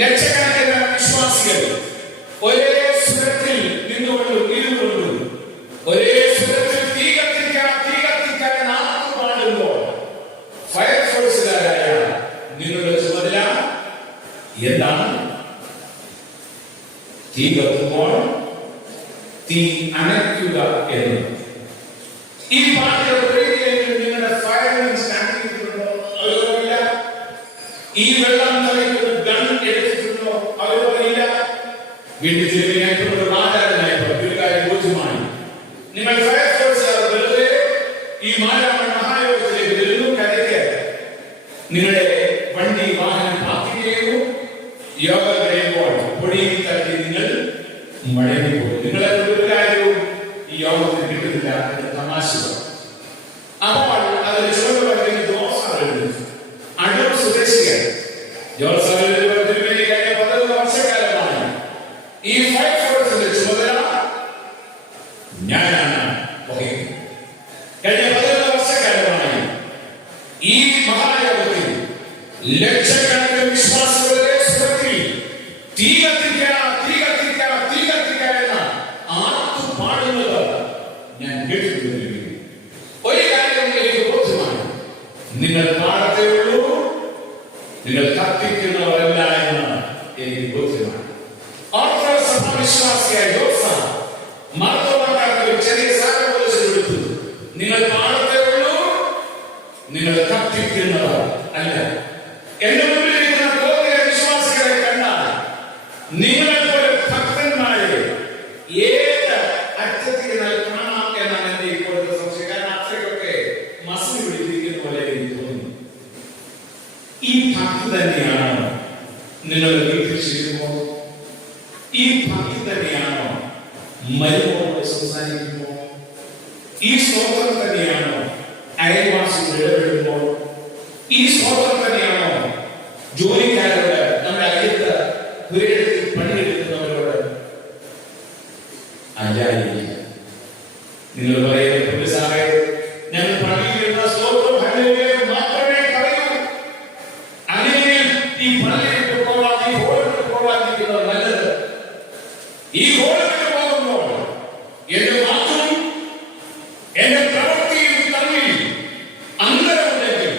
ലക്ഷക്കണക്കിന് വിശ്വാസികൾ ഒരേ സ്വരത്തിൽ നിന്നുകൊണ്ടും ഇരുന്നുകൊണ്ടും ഒരേ സ്വരത്തിൽ തീ കത്തിക്കാൻ നാം പാടുമ്പോൾ ഫയർഫോഴ്സുകാരായ നിങ്ങളുടെ ചുമതല എന്താണ്? തീ കത്തുമ്പോൾ തീ അണയ്ക്കുക എന്നത്. ഈ പാട്ടിലെ നിങ്ങളുടെ ഫയർമാൻ സ്റ്റാൻഡ് ചെയ്തിട്ടുണ്ടോ? അവരില്ല. ഈ വെള്ളം തളിക്കുന്ന ഗൺ എടുത്തിട്ടുണ്ടോ? അവരില്ല. വീണ്ടും തിരുമേനിയായിട്ടുള്ള ആചാരനായിട്ടുള്ള ഒരു കാര്യം ബോധ്യമായി. നിങ്ങൾ ഫയർഫോഴ്സ് വെറുതെ ഈ മാരാമൺ മഹായോഗത്തിലേക്ക് വരുന്നു, കരയ്ക്ക് നിങ്ങളുടെ വണ്ടി വാഹനം പാർക്ക് ചെയ്യുന്നു. യോഗ കഴിയുമ്പോൾ പൊടിയിൽ തട്ടി നിങ്ങൾ മടങ്ങിപ്പോകും. നിങ്ങളെ ഒരു കാര്യവും ഈ യോഗത്തിന് കിട്ടുന്നില്ല. തമാശ. അപ്പോൾ അതിൽ ചുവട് പറയുന്ന ജോസാറുണ്ട്, അടൂർ സ്വദേശികൾ. ജോസാറിന്റെ കഴിഞ്ഞ 15 വർഷക്കാലമായി ഈ ഫയർഫോഴ്സിന്റെ ചുമതല ഞാനാണ് വഹിക്കുന്നത്. കഴിഞ്ഞ 15 വർഷക്കാലമായി ഈ മഹായോഗത്തിൽ ലക്ഷക്കണക്കിന് വിശ്വാസികളുടെ സ്വരത്തിൽ തീ കത്തിക്ക എന്ന ആർത്തു പാടുന്നത് ഞാൻ കേട്ടിട്ടുണ്ട്. ഒരു കാര്യം എനിക്ക് ബോധ്യമാണ്, നിങ്ങൾ പാടത്തേ ഉള്ളൂ, നിങ്ങൾ കത്തിക്കുന്നവരല്ല എന്ന് എനിക്ക് ബോധ്യമാണ്. ഓർത്തഡോക്സ് സഭാവിശ്വാസിയായ ജോസ മാർത്തോമാക്കാർക്ക് ഒരു ചെറിയ സാക്ഷ്യബോധം കൊടുത്തു. നിങ്ങൾ പാടത്തേ ഉള്ളൂ, നിങ്ങൾ കത്തിക്കുന്നവർ അല്ല. എന്റെ മുമ്പിലിരിക്കുന്ന കോവിയ വിശ്വാസികളെ കണ്ടാൽ നിങ്ങളെപ്പോലെ ഭക്തന്മാരെ ഏത് അറ്റത്തിൽ കാണാം എന്നാണ് എന്റെ ഇപ്പോഴത്തെ സംശയം. കാരണം അത്രയ്ക്കൊക്കെ മസിൽ പിടിപ്പിക്കുന്ന പോലെ എനിക്ക് തോന്നുന്നു. ഈ ഭക്തി തന്നെയാണോ നിങ്ങളുടെ വീട്ടിൽ ചെയ്യുമ്പോൾ? ഈ ഭക്തി തന്നെയാണോ മരുമോളോട് സംസാരിക്കുമ്പോൾ ഈ സ്തോത്രം തന്നെയാണോ അയൽവാസികൾ ഇടപെടുമ്പോൾ? ഈ സ്തോത്രം തന്നെയാണോ ജോലിക്കാരോട്, നമ്മുടെ അയലത്ത് പുരയിടത്തിൽ പണിയെടുക്കുന്നവരോട്? അല്ലായിരിക്കും. നിങ്ങൾ പറയുന്നത് പോലീസാറെ, ഞങ്ങൾ പണിയിടുന്ന സ്തോത്രം ഹല്ലേലൂയ മാത്രമേ പറയൂ. അല്ലെങ്കിൽ ഈ പള്ളിയിട്ട് പോകാൻ, ഈ ഹോളിട്ട് പോകാതിരിക്കുന്നത് നല്ലത്. ഈ ഹോളിട്ട് പോകുമ്പോൾ എന്റെ വാക്കും എന്റെ പ്രവൃത്തിയും തമ്മിൽ അന്തരമുണ്ടെങ്കിൽ,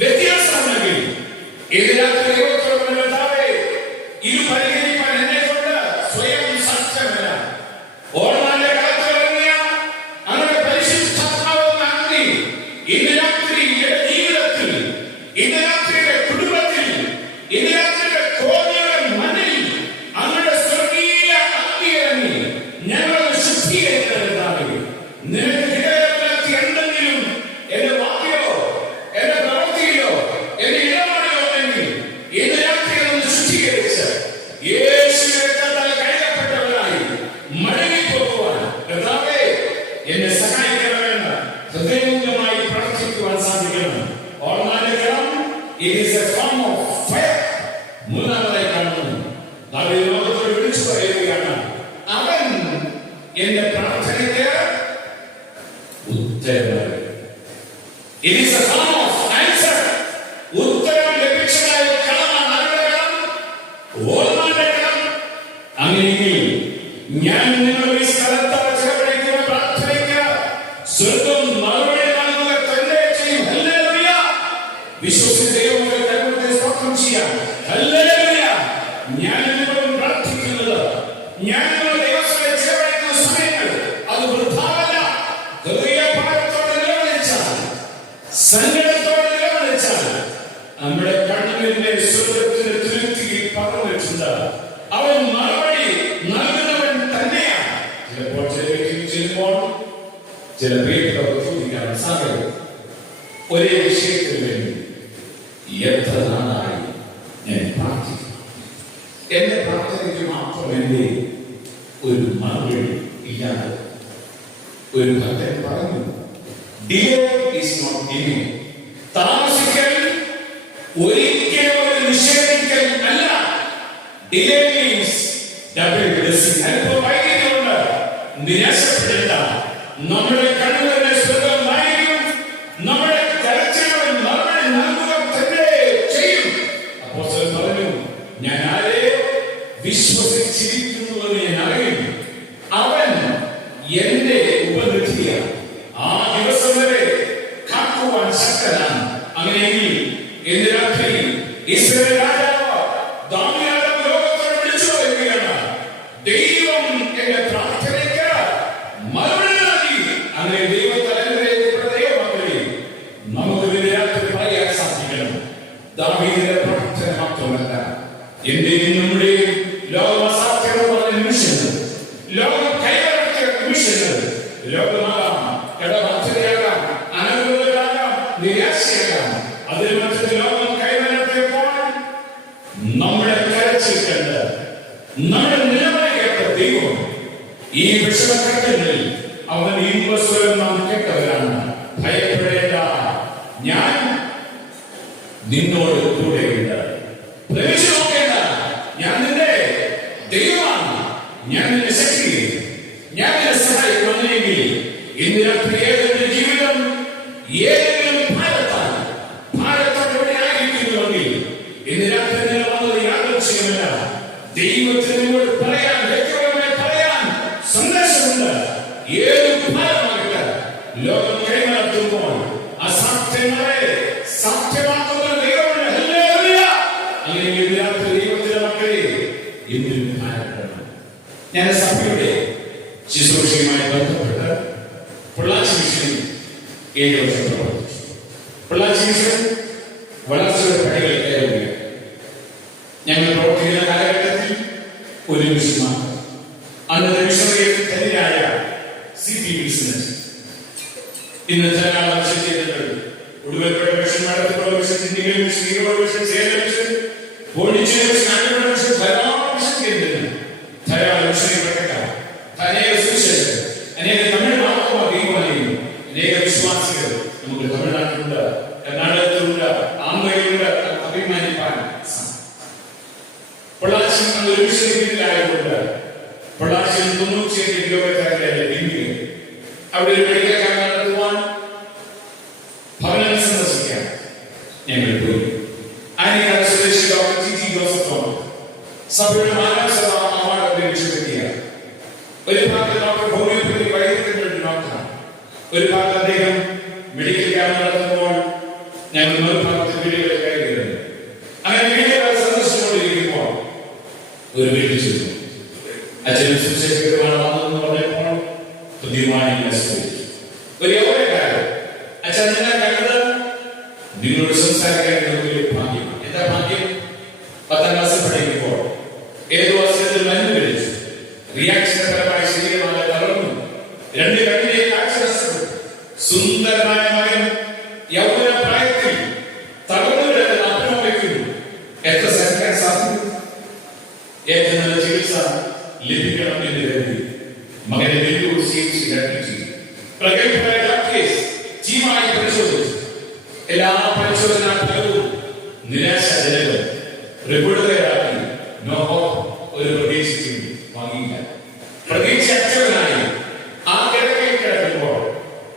വ്യത്യാസമുണ്ടെങ്കിൽ, ഇതിനകത്ത് ദൈവത്തോടെ ഇത് പരിഹരിക്കാൻ എന്നെ കൊണ്ട് സ്വയം സാധ്യമല്ല. ഓർമ്മ കളത്തിലിറങ്ങിയ അങ്ങനെ പരിശുദ്ധാത്മാവെന്ന അഗ്നി ഇന്ന് രാത്രി എന്റെ ജീവിതത്തിൽ, ഇന്ന് രാത്രിയുടെ കുടുംബത്തിൽ, ഇന്ന് രാത്രിയുടെ കോടിയുടെ മണ്ണിൽ അങ്ങനെ സ്വർഗീയ അഗ്നി ഇറങ്ങി ഞങ്ങൾ ശുദ്ധീകരിക്കുന്നതാണ്. നിനക്ക് ഹൃദയത്തിനകത്ത് എന്തെങ്കിലും എന്റെ വാക്കിലോ എന്റെ പ്രവൃത്തിയിലോ എന്റെ ഇടപാടിലോ ഉണ്ടെങ്കിൽ ഇന്ന് രാത്രി ഒന്ന് ശുദ്ധീകരിച്ച് യേശുവിന്റെ രക്തത്താൽ കഴുകപ്പെട്ടവരായി മടങ്ങിപ്പോകുവാൻ കർത്താവേ എന്നെ സഹായിക്കണമെന്ന് ഹൃദയംഗമായി പ്രാർത്ഥിക്കുവാൻ സാധിക്കണം. ഓർമ്മാനിക്കണം, it is a form of fire. മൂന്നാമതായി കാണുന്നു, ദാവീദ് ലോകത്തോട് വിളിച്ചു പറയുകയാണ്, അവൻ എന്റെ പ്രാർത്ഥനയ്ക്ക് ഉത്തരം നൽകും. It is a form of answer. ഉത്തരം ലഭിച്ചതായ കളമാണ് ആരുടെ കളം? ഓർമ്മയുടെ കളം. അങ്ങനെയെങ്കിൽ ഞാൻ നിങ്ങളുടെ ഈ സ്ഥലത്ത് ചെലവഴിക്കുന്ന പ്രാർത്ഥനയ്ക്ക് സ്വർഗ്ഗം മറുപടി നൽകുക തന്നെ ചെയ്യും. ഹല്ലേലൂയ. വിശ്വസിച്ച് ദൈവമക്കൾ കർമ്മത്തെ സ്തോത്രം ചെയ്യാം. ഹല്ലേലൂയ. ഞാൻ നിങ്ങളോട് പ്രാർത്ഥിക്കുന്നത്, ഞാൻ നിങ്ങളുടെ ദൈവസഭയിൽ ചെലവഴിക്കുന്ന സമയങ്ങൾ അത് വൃഥാവല്ല. ഹൃദയഭാരത്തോടെ നിലവിളിച്ചാൽ, സങ്കടത്തോടെ നിലവിളിച്ചാൽ നമ്മുടെ കണ്ണുകളിലെ സ്വർഗ്ഗത്തിന് തുരുത്തിയിൽ പകർന്നിട്ടുണ്ട്. അവൻ മറുപടി നൽകുന്നവൻ തന്നെയാണ്. ചിലപ്പോൾ ചില വ്യക്തികൾ ചെയ്യുമ്പോൾ ചില പേരുകളൊക്കെ ചോദിക്കാൻ സാധ്യത. ഒരേ വിഷയത്തിന് വേണ്ടി എത്ര നാളായി ഞാൻ പ്രാർത്ഥിക്കുന്നു, എന്റെ പ്രാർത്ഥനയ്ക്ക് മാത്രം എന്റെ ഒരു മറുപടി ഇല്ലാതെ ഒരു ഭക്തൻ പറഞ്ഞു, ഡിലേ ഈസ് നോട്ട് ഡിലേ. താമസിക്കൽ ഒരിക്കലും ഒരു നിഷേധിക്കൽ അല്ല. Delay means double blessing. അല്പം വൈകിട്ടുണ്ട്, നിരാശപ്പെടേണ്ട. നമ്മുടെ കണ്ണുകളുടെ സ്വർഗ്ഗമായിരിക്കും. നമ്മുടെ കരച്ചിലുകൾ മറുപടി നൽകുക തന്നെ ചെയ്യും. അപ്പോസ്തലൻ പറഞ്ഞു, ഞാൻ ആരെ വിശ്വസിച്ചിരിക്കുന്നുവെന്ന് ഞാൻ അറിയുന്നു, അവൻ എന്റെ ഉപനിധിയാണ്. ആ ദിവസം വരെ കാക്കുവാൻ ശക്തനാണ്. അങ്ങനെയെങ്കിൽ ഇന്ന് രാത്രി ഇസ്രായേൽ രാജാവ് ദാവീദ് ലോകത്തോട് വിളിച്ചു പറയുകയാണ്, ദൈവം എന്റെ പ്രാർത്ഥനയ്ക്ക് മറുപടി നൽകി. അങ്ങനെ ദൈവത്താൽ അനുഗ്രഹിക്കപ്പെട്ട ദൈവമക്കളെ നമുക്ക് ഇന്ന് രാത്രി പറയാൻ സാധിക്കണം, ദാവീദിന്റെ പ്രാർത്ഥന മാത്രമല്ല, എന്റെയും നമ്മുടെയും ലോകം അസാധ്യമെന്ന് പറഞ്ഞ നിമിഷങ്ങൾ, ലോകം കൈവരത്തിയ നിമിഷങ്ങൾ, ലോകമാകാം, കടബാധ്യതയാകാം, അനധികൃതരാകാം, നിരാശയാകാം, അതിന് മറ്റൊരു ലോകം കൈവരത്തിയപ്പോൾ നമ്മുടെ കരച്ചിൽ കണ്ട് നമ്മുടെ നിലവിളി കേട്ട ദൈവം ഈ വിഷമഘട്ടങ്ങളിൽ അവൻ ഇമ്പസ്വരം നാം കേട്ടവരാണ്. ഭയപ്പെടേണ്ട, ഞാൻ നിന്നോട് കൂടെയുണ്ട്. പ്രവേശിച്ചു നോക്കേണ്ട, ഞാൻ നിന്റെ ദൈവമാണ്, ഞാൻ നിന്നെ ശക്തിയും ഞാൻ നിന്നെ സഹായിക്കുമെങ്കിൽ ഇന്ന് രാത്രി ഏതെങ്കിലും ജീവിതം ഏതെങ്കിലും ഭാരത്തോടെ ആയിരിക്കുന്നുവെങ്കിൽ ഇന്ന് രാത്രി നിങ്ങൾ വന്നത് യാദൃച്ഛികമല്ല. ദൈവത്തിന് നിങ്ങളോട് പറയാൻ, വ്യക്തിപരമായി പറയാൻ സന്ദേശമുണ്ട്. ഏത് ഭാരമാകട്ടെ, ലോകം കൈമാറുമ്പോൾ അസാധ്യങ്ങളെ സാധ്യമാക്കുന്ന ദൈവമുണ്ട്. ഹല്ലേലൂയ. അല്ലെങ്കിൽ ഇന്ന് രാത്രി ദൈവത്തിന്റെ മക്കളെ എന്തിനും ഭാരപ്പെടണം. ഞാൻ സഭയുടെ ശുശ്രൂഷയുമായി ബന്ധപ്പെട്ട് പൊള്ളാച്ചി മിഷനിൽ 7 വർഷം പ്രവർത്തിച്ചു. പൊള്ളാച്ചി മിഷൻ വളർച്ചയുടെ പടികൾ കയറുകയാണ്. ഞങ്ങൾ പ്രവർത്തിക്കുന്ന കാലഘട്ടത്തിൽ ഒരു മിഷൻ മാത്രം. അന്നത്തെ മിഷനറിയായ CP ബിസിനസ് ഇന്ന് ധാരാളം മിഷൻ ചെയ്തിട്ടുണ്ട്. ഉടുമ്പൽപേട്ട മിഷൻ, മടത്തുപുഴ മിഷൻ, ചിന്തിക്കൽ mission, Erode mission, Salem mission, Pondicherry mission, Alappuzha mission, ധാരാളം മിഷൻ ചെയ്തിട്ടുണ്ട്. ധാരാളം മിഷനെ പ്രകടനം, ധാരാളം പോലീസിന് കീഴിലായതുകൊണ്ട് പൊള്ളാച്ചിയിൽ 97 കിലോമീറ്റർ അകലെയല്ലേ ഡിംഗിൽ. അവിടെ ഒരു മെഡിക്കൽ ക്യാമ്പ് നടത്തുവാൻ ഭവനം സന്ദർശിക്കാൻ ഞങ്ങൾ പോയി. ആനിക്കാട് സ്വദേശി ഡോക്ടർ ടി ജോസഫ് സഭയുടെ മാനവസഭ അവാർഡ് ലഭിച്ചെത്തിയ ഒരു ഭാഗത്ത് ഡോക്ടർ ഹോമിയോപ്പതി വൈദ്യത്തിന്റെ ഒരു ഡോക്ടറാണ്. ഒരു ഭാഗത്ത് അദ്ദേഹം മെഡിക്കൽ ക്യാമ്പ് നടത്തുമ്പോൾ ഞങ്ങൾ മറുഭാഗത്ത് വീടുകളിൽ കയറിയിരുന്നു. അങ്ങനെ വീടുകളെ സന്ദർശിച്ചുകൊണ്ടിരിക്കുമ്പോൾ ഒരു വീട്ടിൽ ചെന്നു. അച്ഛനും സുശേഷകരമാണ് വന്നതെന്ന് പറഞ്ഞപ്പോൾ ബുദ്ധിമാനി ഒരു യൗവനക്കാരൻ, അച്ഛൻ നിന്നെ കണ്ടത് നിങ്ങളോട് സംസാരിക്കാൻ വലിയ ഭാഗ്യം. എന്താ ഭാഗ്യം? 10ാം ക്ലാസ്സിൽ പഠിക്കുമ്പോൾ ഏതോ അവസരത്തിൽ മരുന്ന് കഴിച്ചു. റിയാക്ഷന്റെ ഫലമായി ശരീരമാകെ തളർന്നു. 2 കണ്ണിനെ കാഴ്ച നഷ്ടപ്പെട്ടു. സുന്ദരനായ മകൻ യൗവന പ്രായത്തിൽ തളർന്നു കിടക്കുന്ന അപ്പനോ വയ്ക്കുന്നു. എത്ര സഹിക്കാൻ സാധിക്കും? ഏറ്റവും നല്ല ചികിത്സ ലഭിക്കണം എന്ന് കരുതി മകനെ വെല്ലുവിളി ചികിത്സ പ്രഗത്ഭരായ ഡോക്ടേഴ്സ് ജീവമായി പരിശോധിച്ചു. എല്ലാ പരിശോധനാ ഫലവും നിരാശാജനകം. റിപ്പോർട്ടുകാരാക്കി നോ ഹോപ്പ്. ഒരു പ്രതീക്ഷയ്ക്കും വാങ്ങിയില്ല. പ്രതീക്ഷ അച്ചവനായി ആ കിടക്കയിൽ കിടക്കുമ്പോൾ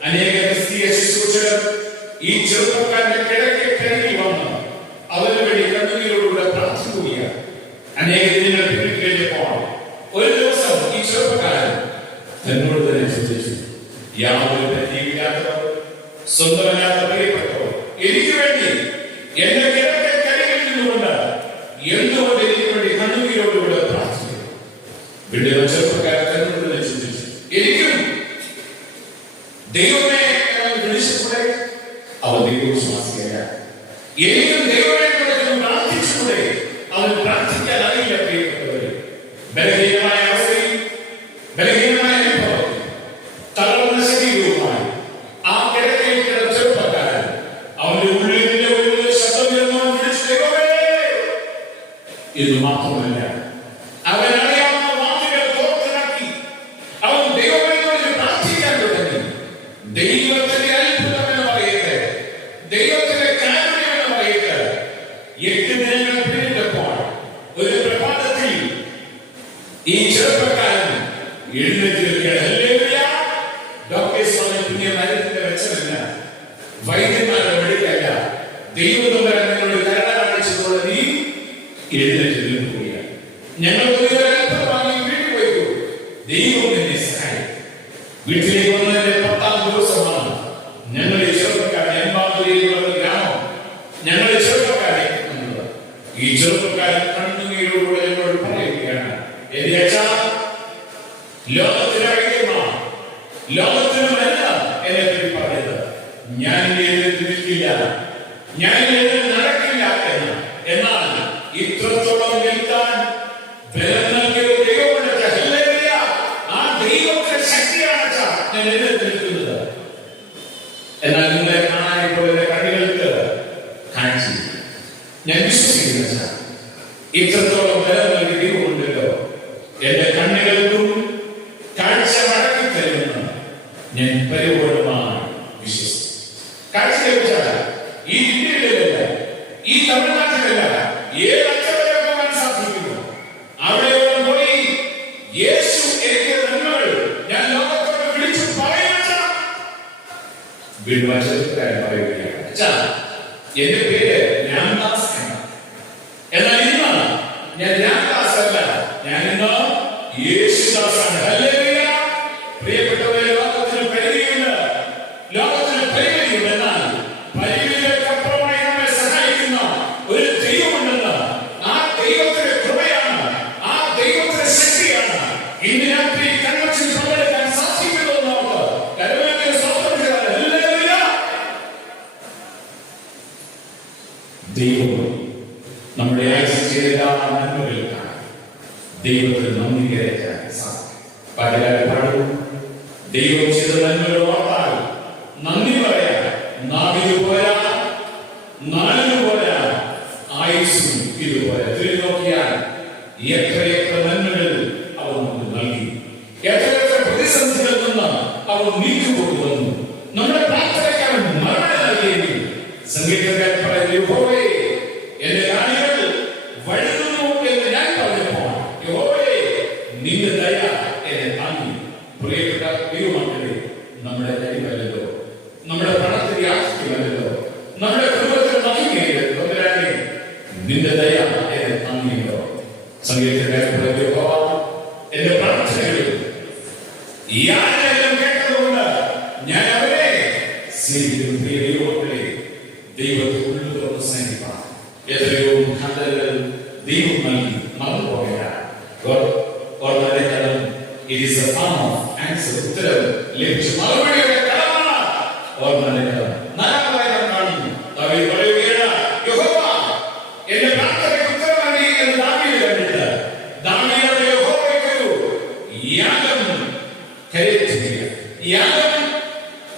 അനേക ക്രിസ്തീയ ശുശ്രൂഷകർ ഈ ചെറുപ്പക്കാരന്റെ കിടക്കയിൽ കിടക്കി വന്ന് അവന് വേണ്ടി കണ്ണുനീരോടുകൂടെ പ്രാർത്ഥിക്കുകയാണ്. അനേക ദിനങ്ങൾ പിന്നിൽ കഴിഞ്ഞപ്പോൾ ഒരു ദിവസം ഈ ചെറുപ്പക്കാരൻ തന്നോട് തന്നെ ചോദിച്ചു, യാതൊരു പറ്റിയില്ലാത്തവർ, സ്വന്തമല്ലാത്ത പ്രിയപ്പെട്ടവർ, എനിക്ക് വേണ്ടി എന്റെ കിടക്കയിൽ കരികിൽ നിന്നുകൊണ്ട് എന്തുകൊണ്ട് എനിക്ക് വേണ്ടി കണ്ണുനീരോടുകൂടെ പ്രാർത്ഥിക്കുന്നു? വീട്ടിലെ ചെറുപ്പക്കാരൻ തന്നോട് തന്നെ ചോദിച്ചു, എനിക്കും ദൈവമേ വിളിച്ചുകൂടെ? അവൻ ദൈവവിശ്വാസിയല്ല. എനിക്കും ദൈവമേ പ്രാർത്ഥിച്ചുകൂടെ? അവൻ പ്രാർത്ഥിക്കാൻ അറിയില്ല. പ്രിയപ്പെട്ടവരെ, ബലഹീനമായ അവസ്ഥയിൽ, ബലഹീനമായ അനുഭവത്തിൽ, തളർന്ന ശരീരവുമായി ആ കിടക്കയിൽ കിടന്ന ചെറുപ്പക്കാരൻ അവന്റെ ഉള്ളിൽ ഒരു ശബ്ദം വിളിച്ചു, ദൈവമേ. ഇത് മാത്രമല്ല, അവൻ അറിയാവുന്ന വാക്കുകൾ തോർത്തിറക്കി അവൻ ദൈവമേ പ്രാർത്ഥിക്കാൻ തുടങ്ങി. ദൈവത്തിന്റെ അത്ഭുതം എന്ന് പറയട്ടെ, ദൈവത്തിന്റെ കാരുണ്യം എന്ന് പറയട്ടെ. 8 ദിനങ്ങൾ പിന്നിട്ടപ്പോൾ ഒരു പ്രഭാതത്തിൽ ഈ ചെറുപ്പക്കാരൻ എഴുന്നേറ്റിരിക്കുകയാണ്. ഡോക്ടേഴ്സ് പറഞ്ഞ പുതിയ മരുന്നിന്റെ വെച്ചമല്ല, വൈദ്യന്മാരുടെ മെഡിക്കല്ല, ദൈവത്തോട് കരുണ കാണിച്ചതോടെ നീ എഴുന്നേറ്റ് നിൽക്കുകയാണ്. ഞങ്ങൾ വാങ്ങി വീട്ടിൽ പോയിക്കൂ, ദൈവം എന്നെ സഹായിക്കും. വീട്ടിലേക്ക് വന്നതിന്റെ 10ാം ദിവസമാണ് ഞങ്ങൾ ഈ ചെറുപ്പക്കാരൻ എമ്പാമ്പുരിയിലുള്ള ഗ്രാമം ഞങ്ങൾ ഈ ചെറുപ്പക്കാരെ കണ്ടത്. ഈ ചെറുപ്പക്കാരൻ കണ്ണുനീരോടുകൂടെ എന്നോട് പറയുകയാണ്, എന്റെ അച്ഛാ, ലോകത്തിന് ഐക്യമാണ്, ലോകത്തിന് മരുന്ന് എന്നെ പറ്റി പറയുന്നത്. ഞാൻ എഴുന്നേറ്റ് നിൽക്കില്ല, ഞാൻ എഴുന്നേറ്റ് നടക്കില്ല എന്ന്. എന്നാൽ ഇത്രത്തോളം നിൽക്കാൻ ബലം നൽകിയ ദൈവമുണ്ട്. ആ ദൈവത്തിന്റെ ശക്തിയാണ് ഞാൻ എഴുന്നേറ്റ് നിൽക്കുന്നത്. എന്നാൽ നിങ്ങളെ കാണാനിപ്പോൾ എന്റെ കണ്ണുകൾക്ക് കാഴ്ച ഞാൻ വിശ്വസിക്കുന്ന ഇത്രത്തോളം ബലം നൽകിയ ദൈവമുണ്ടല്ലോ. എന്റെ കണ്ണുകൾക്കും കാഴ്ച മടക്കി തരുമെന്ന് ഞാൻ പരിപൂർണമായി വിശ്വസിക്കുന്നു. കാഴ്ച ലഭിച്ചാൽ ഈ ഇന്ത്യയിലല്ല, ഈ തമിഴ്നാട്ടിലല്ല, ഏത് അച്ഛനെ പോകാൻ സാധിക്കുന്നു. അവിടെയോളം പോയി യേശു എനിക്ക് നന്മകൾ ഞാൻ ലോകത്തോട് വിളിച്ചു പറയുക. ചെറുപ്പക്കാരൻ പറയുകയാണ്, അച്ഛാ, എന്റെ പേര് രാംദാസ് എന്നാണ്. എന്നാൽ ഇന്ന് ഞാൻ രാംദാസ് അല്ല, ഞാൻ ഇന്ന് യേശുദാസാണ്. ഹല്ലേലൂയ. പ്രിയപ്പെട്ടവരെ, ലോകത്തിന് പരിധിയുണ്ട്, ലോകത്തിന് പരിമിതിയുണ്ട്. എന്നാൽ പരിമിതികൾക്കപ്പുറമായി നമ്മെ സഹായിക്കുന്ന ഒരു ദൈവമുണ്ടെന്ന്, ആ ദൈവത്തിന്റെ കൃപയാണ്, ആ ദൈവത്തിന്റെ ശക്തിയാണ് ഇന്ന് രാത്രി കൺവെൻഷൻ പങ്കെടുക്കാൻ സാധിക്കുന്നത്. നമുക്ക് കരുവേന്ദ്ര സ്വാതന്ത്ര്യം. ഹല്ലേലൂയ. ദൈവം നമ്മുടെ ആയുസ് ചെയ്ത എല്ലാ നന്മകൾക്കാണ് ദൈവത്തിന് നന്ദി കരയ്ക്കാൻ സാധിക്കും. പാട്ടുകാരൻ പാടും, ദൈവം ചെയ്ത നന്മകൾ ഓർത്താൽ നന്ദി പറയാൻ നാവിന് പോരാ, നാളിന് പോരാ, ആയുസ്സും ഇതുപോലെ. തിരിഞ്ഞു നോക്കിയാൽ എത്രയെത്ര നന്മകൾ അവൻ നമുക്ക് നൽകി, എത്രയെത്ര പ്രതിസന്ധികളിൽ നിന്ന് അവൻ നീക്കിക്കൊണ്ടുവന്നു. നമ്മുടെ പ്രാർത്ഥനയ്ക്ക് അവൻ മറുപടി നൽകിയെങ്കിൽ സംഗീതക്കാരൻ പറയുന്നു, യഹോവേ, എന്റെ കാണികൾ വഴുതുന്നു എന്ന് ഞാൻ പറഞ്ഞപ്പോൾ എന്നെ താങ്ങി. പ്രിയപ്പെട്ട ദൈവമക്കളെ, നമ്മുടെ കഴിവല്ലല്ലോ, നമ്മുടെ പണത്തിന്റെ ആസ്തിയല്ലോ, നമ്മുടെ കുടുംബത്തിൽ മഹിമയല്ലോ, നിന്റെ ദയ എന്നെ താങ്ങിയല്ലോ. സംഗീതക്കാരൻ യഹോവ എന്റെ പ്രാർത്ഥനകളിൽ ഈ ആരെല്ലാം കേട്ടതുകൊണ്ട് ഞാൻ അവരെ സ്നേഹിക്കുന്നു. പ്രിയ ദൈവമക്കളെ, ദൈവത്തെ ഉള്ളു തുറന്ന് സ്നേഹിക്കണം. എത്രയോ മുഖാന്തരങ്ങൾ ദൈവം നൽകി മറന്നു പോകേണ്ട. It is a form of answer. ഉത്തരവ് ലഭിച്ചു, മറുപടിയുടെ കടമാണ് ഓർമ്മയുടെ കടം. നാലാമതായി നാം കാണുന്നു, ദാവീദ് പറയുകയാണ്, യഹോവ എന്റെ പ്രാർത്ഥനയ്ക്ക് ഉത്തരം നൽകി എന്ന് ദാവീദ് കണ്ടിട്ട് ദാവീദ് യഹോവയ്ക്കൊരു യാഗം കരയറ്റുകയാണ്. യാഗം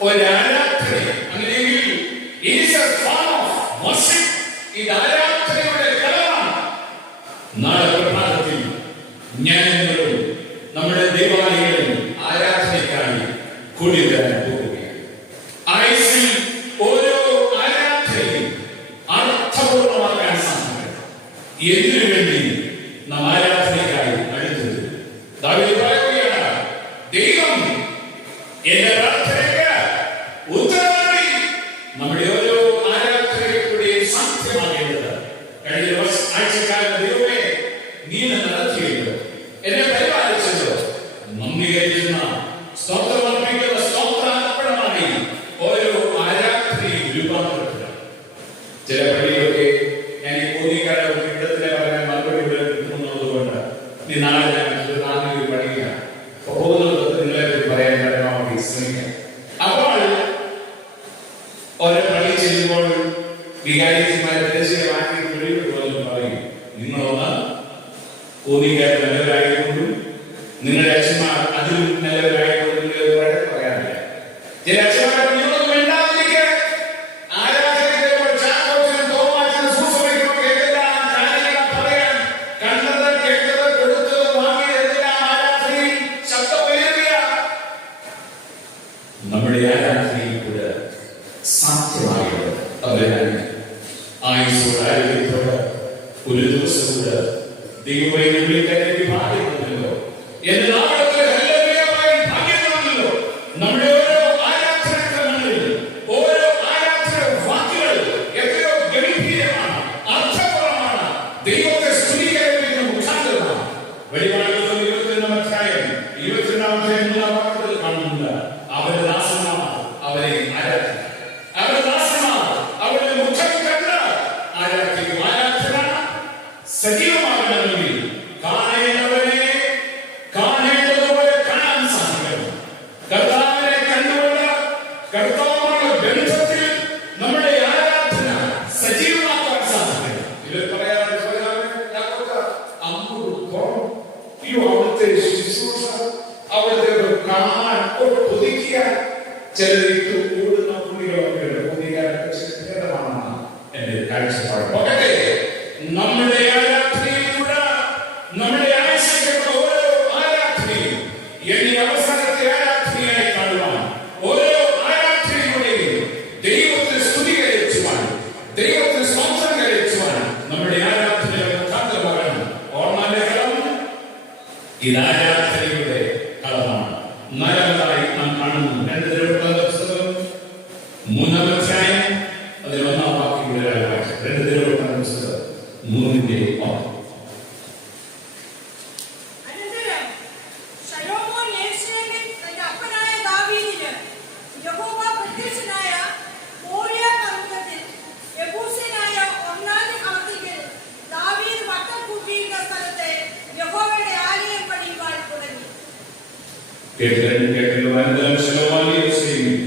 ഒരു ആരാധന. അങ്ങനെയെങ്കിൽ it is a form of worship. ഇത് ആരാധനയുടെ കടമാണ്. നാളെ പ്രഭാതത്തിൽ ഞാൻ നമ്മുടെ ദേവാലയങ്ങളിൽ ആരാധനയ്ക്കായി കൂടി വരാൻ പോവുകയാണ്. ആയുസ്സിൽ ഓരോ ആരാധനയും അർത്ഥപൂർണമാക്കാൻ സാധിക്കും. എന്തിനു വേണ്ടി നാം ആരാധനയ്ക്കായി അടുത്തത്? ദാവീദ് പറയുകയാണ്, ദൈവം എന്റെ പ്രാർത്ഥനയ്ക്ക് ഉത്തരം നൽകി. നമ്മുടെ ഓരോ ആരാധനയ്ക്കൂടെയും സാധ്യമാകേണ്ടത് കഴിഞ്ഞ ആഴ്ചക്കാലം ദൈവമേ നീ നടത്തിയല്ലോ, എന്നെ പരിപാലിച്ചല്ലോ, നന്ദി കഴിക്കുന്ന സ്തോത്രമർപ്പിക്കുന്ന സ്തോത്രാർപ്പണമായി ഓരോ ആരാധനയും രൂപാന്തരപ്പെടുക. ചില പള്ളികളൊക്കെ ഞാൻ ഈ കോന്നിക്കാട് ഇടത്തിലെ പറയാൻ മറുപടി കിട്ടുന്നത് കൊണ്ട് നീ നാളെ പഠിക്കുക പോകുന്നത് നിങ്ങളെ പറയാൻ പരമാവധി ശ്രമിക്കാം. അപ്പോൾ ഓരോ പള്ളി ചെല്ലുമ്പോൾ വികാരിമാരെ ദേശീയമാക്കി വെളിപ്പെടുത്തുമെന്ന് പറയും, നിങ്ങളൊന്ന് കോന്നിക്കാട് നല്ലവരായതുകൊണ്ടും നിങ്ങളുടെ അച്ഛന്മാർ അതിലും നല്ലവരായതുകൊണ്ടും നിങ്ങൾ വഴക്ക് പറയാറില്ല. ചില അച്ഛന്മാർ നിങ്ങളൊന്നും വേണ്ടാതിരിക്കുക, ആരാധനയ്ക്ക് ചാക്കോച്ചനും തോമാച്ചനും സൂസമയ്ക്കും എന്തെല്ലാം കാര്യങ്ങൾ പറയാൻ, കണ്ടത് കേട്ടത് കൊടുത്തത് വാങ്ങിയത് എന്തെല്ലാം ആരാധനയിൽ ശബ്ദമുയരുക. നമ്മുടെ ആരാധനയിൽ കൂടെ സാധ്യമായത് അവരാണ്. ആയുസ്സോട് ആരോഗ്യത്തോട് ഒരു ദിവസം കൂടെ ദൈവമേ വിളിക്കാനേക്ക് ഭാഗ്യമുണ്ടല്ലോ, എന്റെ നാമത്തിൽ ഹല്ലേലൂയയായി ഭാഗ്യമുണ്ടല്ലോ. നമ്മുടെ ഓരോ ആരാധനക്രമങ്ങളിൽ ഓരോ ആരാധന വാക്കുകൾ എത്രയോ ഗംഭീരമാണ്, അർത്ഥപൂർണ്ണമാണ്, ദൈവത്തെ സ്തുതിക്കാൻ മുഖാന്തരമാണ്. വെളിപാട് 22-ാം അധ്യായം 3 വാക്യത്തിൽ കാണുന്നുണ്ട്, അവരുടെ ദാസന്മാർ അവരെ ആരാധിക്കും, അവരുടെ ദാസന്മാർ അവരുടെ മുഖം കണ്ട് ആരാധിക്കും. ആരാധന സജീവമാകണമെങ്കിൽ കാണേണ്ടവരെ കാണേണ്ടതുപോലെ കാണാൻ സാധിക്കണം. കർത്താവിനെ കണ്ടുകൊണ്ട് കർത്താവുമായുള്ള ബന്ധത്തിൽ നമ്മുടെ ആരാധന സജീവമാക്കാൻ സാധിക്കണം. ഇവർ പറയാറുണ്ട്, അവിടുത്തെ ശുശ്രൂഷ, അവിടുത്തെ കാണാൻ കൊതിക്കാൻ ചിലർക്ക് കൂടുന്ന പുള്ളികളൊക്കെ ഭേദമാണെന്നാണ് എന്റെ കാഴ്ചപ്പാട്. പക്ഷേ നമ്മുടെ ആരാധനയിലൂടെ നമ്മുടെ ആശയങ്ങളുടെ ഓരോ ആരാധനയും എന്നെ അവസാനത്തെ ആരാധനയായി കാണുവാൻ, ഓരോ ആരാധനയുടെയും ദൈവത്തിന് സ്തുതി കരയിച്ചുവാൻ, ദൈവത്തിന് സ്വന്തം കരയിച്ചുവാൻ നമ്മുടെ ആരാധനയുടെ മുഖാന്തരമാകണം. ഓർമ്മയുടെ കളം ഇത് ആരാധനയുടെ കളമാണ്. നാലാമതായി നാം കാണുന്നു 2 ദിനവൃത്താന്ത പുസ്തകം 3-ാം അധ്യായം അതിൽ 1-ാം വാക്യങ്ങളുടെ 2 ദിനവൃത്താന്ത പുസ്തകം 3-ന്റെ അനന്തരം ശലോമോൻ യെരൂശലേമിൽ തന്റെ അപ്പനായ ദാവീദിന് യഹോവ പ്രത്യക്ഷനായ മോറിയ പർവ്വതത്തിൽ യെബൂസ്യനായ ഒർന്നാന്റെ കളത്തിങ്കൽ ദാവീദ് വട്ടം കൂട്ടിയിരുന്ന സ്ഥലത്തെ യഹോവയുടെ ആലയം പണിയുവാൻ തുടങ്ങി. അനന്തരം ശലോമോൻ യെരൂശലേമിൽ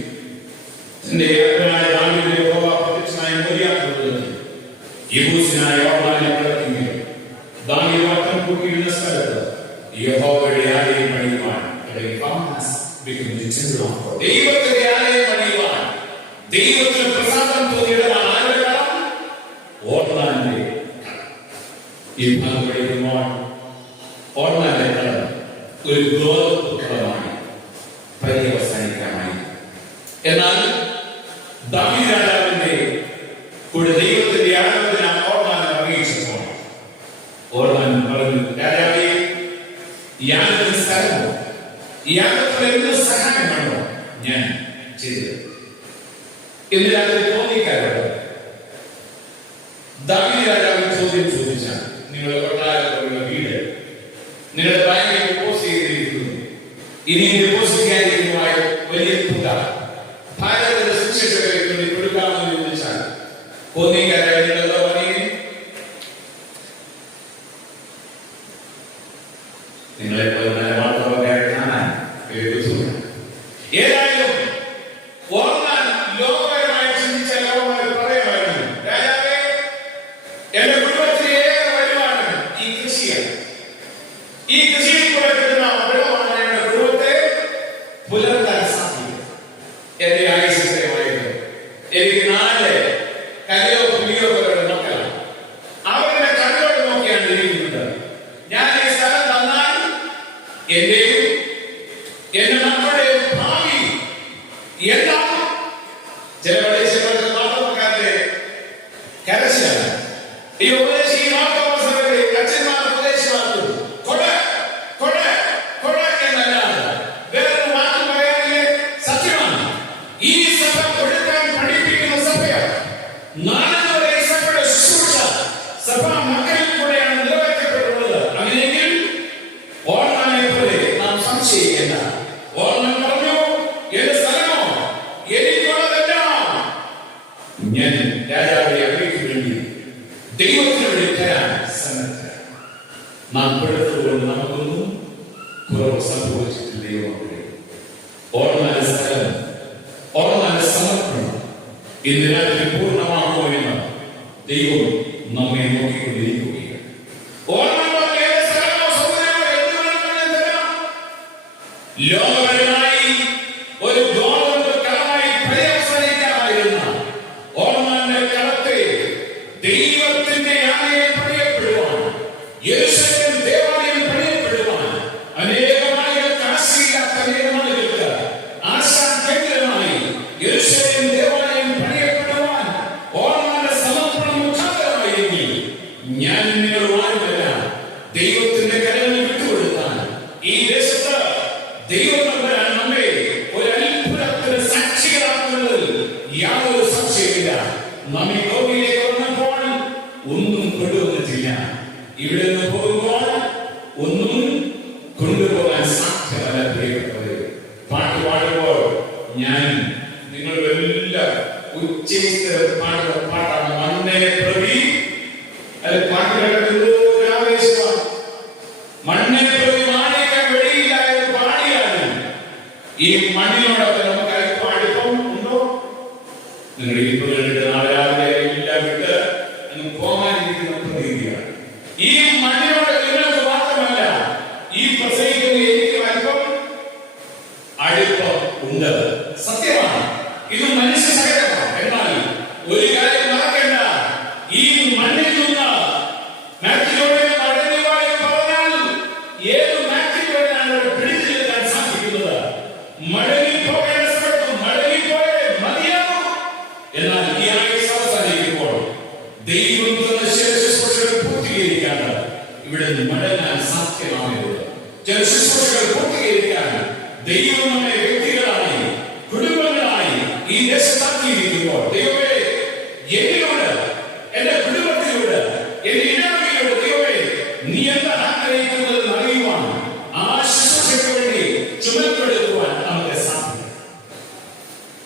തന്റെ അപ്പനായ ദാവീദിന് യഹോവ പ്രത്യക്ഷനായ മോറിയ പർവ്വതത്തിൽ യെബൂസ്യനായ ഒർന്നാന്റെ കളത്തിങ്കൽ ദാവീദ് വട്ടം കൂട്ടിയിരുന്ന സ്ഥലത്ത് യഹോവയുടെ ആലയം പണിയുവാൻ ദൈവത്തിന്റെ ആലയം പണിയുവാൻ ദൈവത്തിന് പ്രസാദം തോന്നിയിടമാണ്. ആരുടെ കളം? ഓർന്നാന്റെ ഈ ഭാഗം പഠിക്കുമ്പോൾ ഓർന്നാന്റെ കളം ഒരു ഗോതമ്പുക്കളമായി പര്യവസാനിക്കാമായി. എന്നാൽ ദാവീദ് രാജാവിന്റെ കൂടെ ദൈവത്തിന്റെ ആരാധന ഓർന്നാൻ അറിയിച്ചപ്പോൾ ഓർന്നാൻ പറഞ്ഞു, രാജാവേ യാതൊരു സ്ഥലമോ ഈ യാഗത്തിൽ എന്ത് സഹായമാണോ ഞാൻ ചെയ്തത്? ഇന്ന് രാത്രി തോന്നിക്കാരോട് ദാവീദ് രാജാവ് ചോദ്യം ചോദിച്ചാൽ, നിങ്ങളുടെ കൊട്ടാരത്തിലുള്ള വീട് നിങ്ങളുടെ ബാങ്കിൽ ഡിപ്പോസിറ്റ് ചെയ്തിരിക്കുന്നു, ഇനി ഡിപ്പോസിറ്റ് ചെയ്യാതിരിക്കുന്നതായ വലിയ തുക ഭാരതത്തിന്റെ സുവിശേഷകരെ കൊടുക്കാമെന്ന് ചോദിച്ചാൽ തോന്നിക്കാരായ നിങ്ങളെന്താ പറയുന്നത്? നിങ്ങളെ മാത്രമൊക്കെ കാണാൻ ഏതായാലും ഓർമ്മ ലോകപരമായി ചിന്തിച്ച ലോകമായി പറയുമായിരുന്നു, രാജാവേ, എന്റെ കുടുംബത്തിലെ ഏറെ വരുമാനം ഈ കൃഷിയാണ്. ഈ കൃഷിയിൽ കൂടെ കിട്ടുന്ന വെള്ളമാണ് എന്റെ കുടുംബത്തെ പുലർത്താൻ സാധിക്കും. എന്റെ ആയുസമായിരുന്നു. എനിക്ക് 4 കലയോ പുലിയോ പോലുള്ള മക്കളാണ്. അവരുടെ കണ്ണോട് നോക്കിയാണ് ഇരിക്കുന്നത്. ഞാൻ ഈ സ്ഥലം തന്നാൽ എന്റെയും എന്റെ മക്കളുടെയും ഭാവി എന്താണ്? ചില പ്രദേശങ്ങളുടെ നാട്ടുകാരുടെ കരച്ചിലാണ് ഈ ഉപദേശി അച്ഛന്മാർ ഉപദേശമാക്കും, കൊട കൊട കൊട എന്നല്ലാതെ വേറൊരു വാക്ക് പറയാനില്ലേ? സത്യമാണ്. ഈ സഭ കൊടുക്കാൻ പഠിപ്പിക്കുന്ന സഭയാണ്. നാളെ ഈ സഭയുടെ ശുശ്രൂഷ സഭ മക്കളിൽ കൂടെയാണ് നിറവേറ്റപ്പെട്ടുള്ളത്. അങ്ങനെയെങ്കിൽ ഓർമ്മനെ പോലെ നാം സംശയിക്കേണ്ട. ഓർമ്മ പറഞ്ഞു, എന്റെ സ്ഥലമോ എനിക്കുള്ളതെല്ലാം ഞാൻ രാജാവിനെ അറിയിക്കു വേണ്ടി ദൈവത്തിന് വേണ്ടി തരാൻ സന്നദ്ധരാണ്. നാം പെടുത്തുകൊണ്ട് നമുക്കൊന്നും കുറവ് സംഭവിച്ചിട്ടില്ലയോ? ഓർമ്മന്റെ സ്ഥലം, ഓർമ്മന്റെ സമർപ്പണം ഇന്ന് രാത്രി പൂർണ്ണമാകുമോ എന്ന് ദൈവം നമ്മെ നോക്കിക്കൊണ്ടിരിക്കുകയാണ്. ലോകപരമായി ഒരു ഗോതമ്പ് കളമായി പര്യവസാനിക്കാമായിരുന്ന ഓർമ്മന്റെ കളത്തെ ദൈവത്തിന്റെ ആലയം പണിയപ്പെടുവാൻ, യെരൂശലേം ദേവാലയം പണിയപ്പെടുവാൻ, അനേകമായ കാശിയില്ലാത്ത അനേകമാളുകൾക്ക് ആശാകേന്ദ്രമായി യെരൂശലേം ദേവാലയം പണിയപ്പെടുവാൻ ഓർമ്മന്റെ സമർപ്പണം മുഖാന്തരമായെങ്കിൽ ഞാൻ നിങ്ങളുമാരുമല്ല, ദൈവത്തിന്റെ കരങ്ങൾ വിട്ടുകൊടുത്താൽ ഈ ദേശത്ത് ദൈവം നമ്മെ ഒരു അത്ഭുതത്തിന് സാക്ഷികളാക്കുന്നതിൽ യാതൊരു സംശയമില്ല. നമ്മെ ലോകയിലേക്ക് വന്നപ്പോൾ ഒന്നും കൊണ്ടുവന്നിട്ടില്ല. ഇവിടെ നിന്ന് പോകുമ്പോൾ ഒന്നും കൊണ്ടുപോകാൻ സാധ്യമല്ല. പ്രിയപ്പെട്ടവരെ, പാട്ട് പാടുമ്പോൾ ഞാൻ നിങ്ങളുടെ എല്ലാം ഉച്ചയിച്ച് പാടുന്ന പാട്ടാണ് മണ്ണെ പ്രതി. അത് പാട്ടുകളുടെ ആവേശമാണ്. മണ്ണെ പ്രതി മാണിക്കാൻ വെളിയില്ലാതെ പാടിയാണ്. ഈ മണ്ണിനോടൊക്കെ നമുക്ക് അല്പം അടുപ്പം ഉണ്ടോ? നിങ്ങൾ ഇപ്പോൾ നാളെ രാവിലെ എല്ലാം വിട്ട് പോകാനിരിക്കുന്ന പ്രതീതിയാണ്. ഈ മണ്ണിനോട് നിങ്ങൾക്ക് മാത്രമല്ല, ഈ പ്രസംഗിക്കുന്ന എനിക്ക് അല്പം അടുപ്പം ഉണ്ട്. സത്യമാണ്, ഇത് മനുഷ്യ സഹജമാണ്. എന്നാൽ ഒരു കാര്യം മറക്കേണ്ട, ഈ മണ്ണിൽ നിന്ന് മാത്യുവിനെ നടന്നുവായി പറഞ്ഞാൽ ഏത് മാത്യുവിനാണ് പിടിച്ചു നിൽക്കാൻ സാധിക്കുന്നത്? മടങ്ങി പോകേണ്ട സ്ഥലത്ത് മടങ്ങി പോയേ മതിയാകും. എന്നാൽ ഈ ആയുസ് അവസാനിക്കുമ്പോൾ ദൈവം തന്ന ശുശ്രൂഷകൾ പൂർത്തീകരിക്കാണ് ഇവിടെ മടങ്ങാൻ സാധ്യമാകുന്നത്. ചില ശുശ്രൂഷകൾ പൂർത്തീകരിക്കാൻ ദൈവം നമ്മെ വ്യക്തികളായി കുടുംബങ്ങളായി ഈ ദേശത്താക്കിയിരിക്കുമ്പോൾ ദൈവമേ, എന്നിലൂടെ എന്റെ കുടുംബത്തിലൂടെ എന്റെ ഇടവകയിലൂടെ ദൈവമേ നീ എന്താ ആഗ്രഹിക്കുന്നത് അറിയുവാൻ ആ ശുശ്രൂഷയ്ക്ക് വേണ്ടി ചുമക്കെടുക്കുവാൻ നമുക്ക് സാധിക്കും.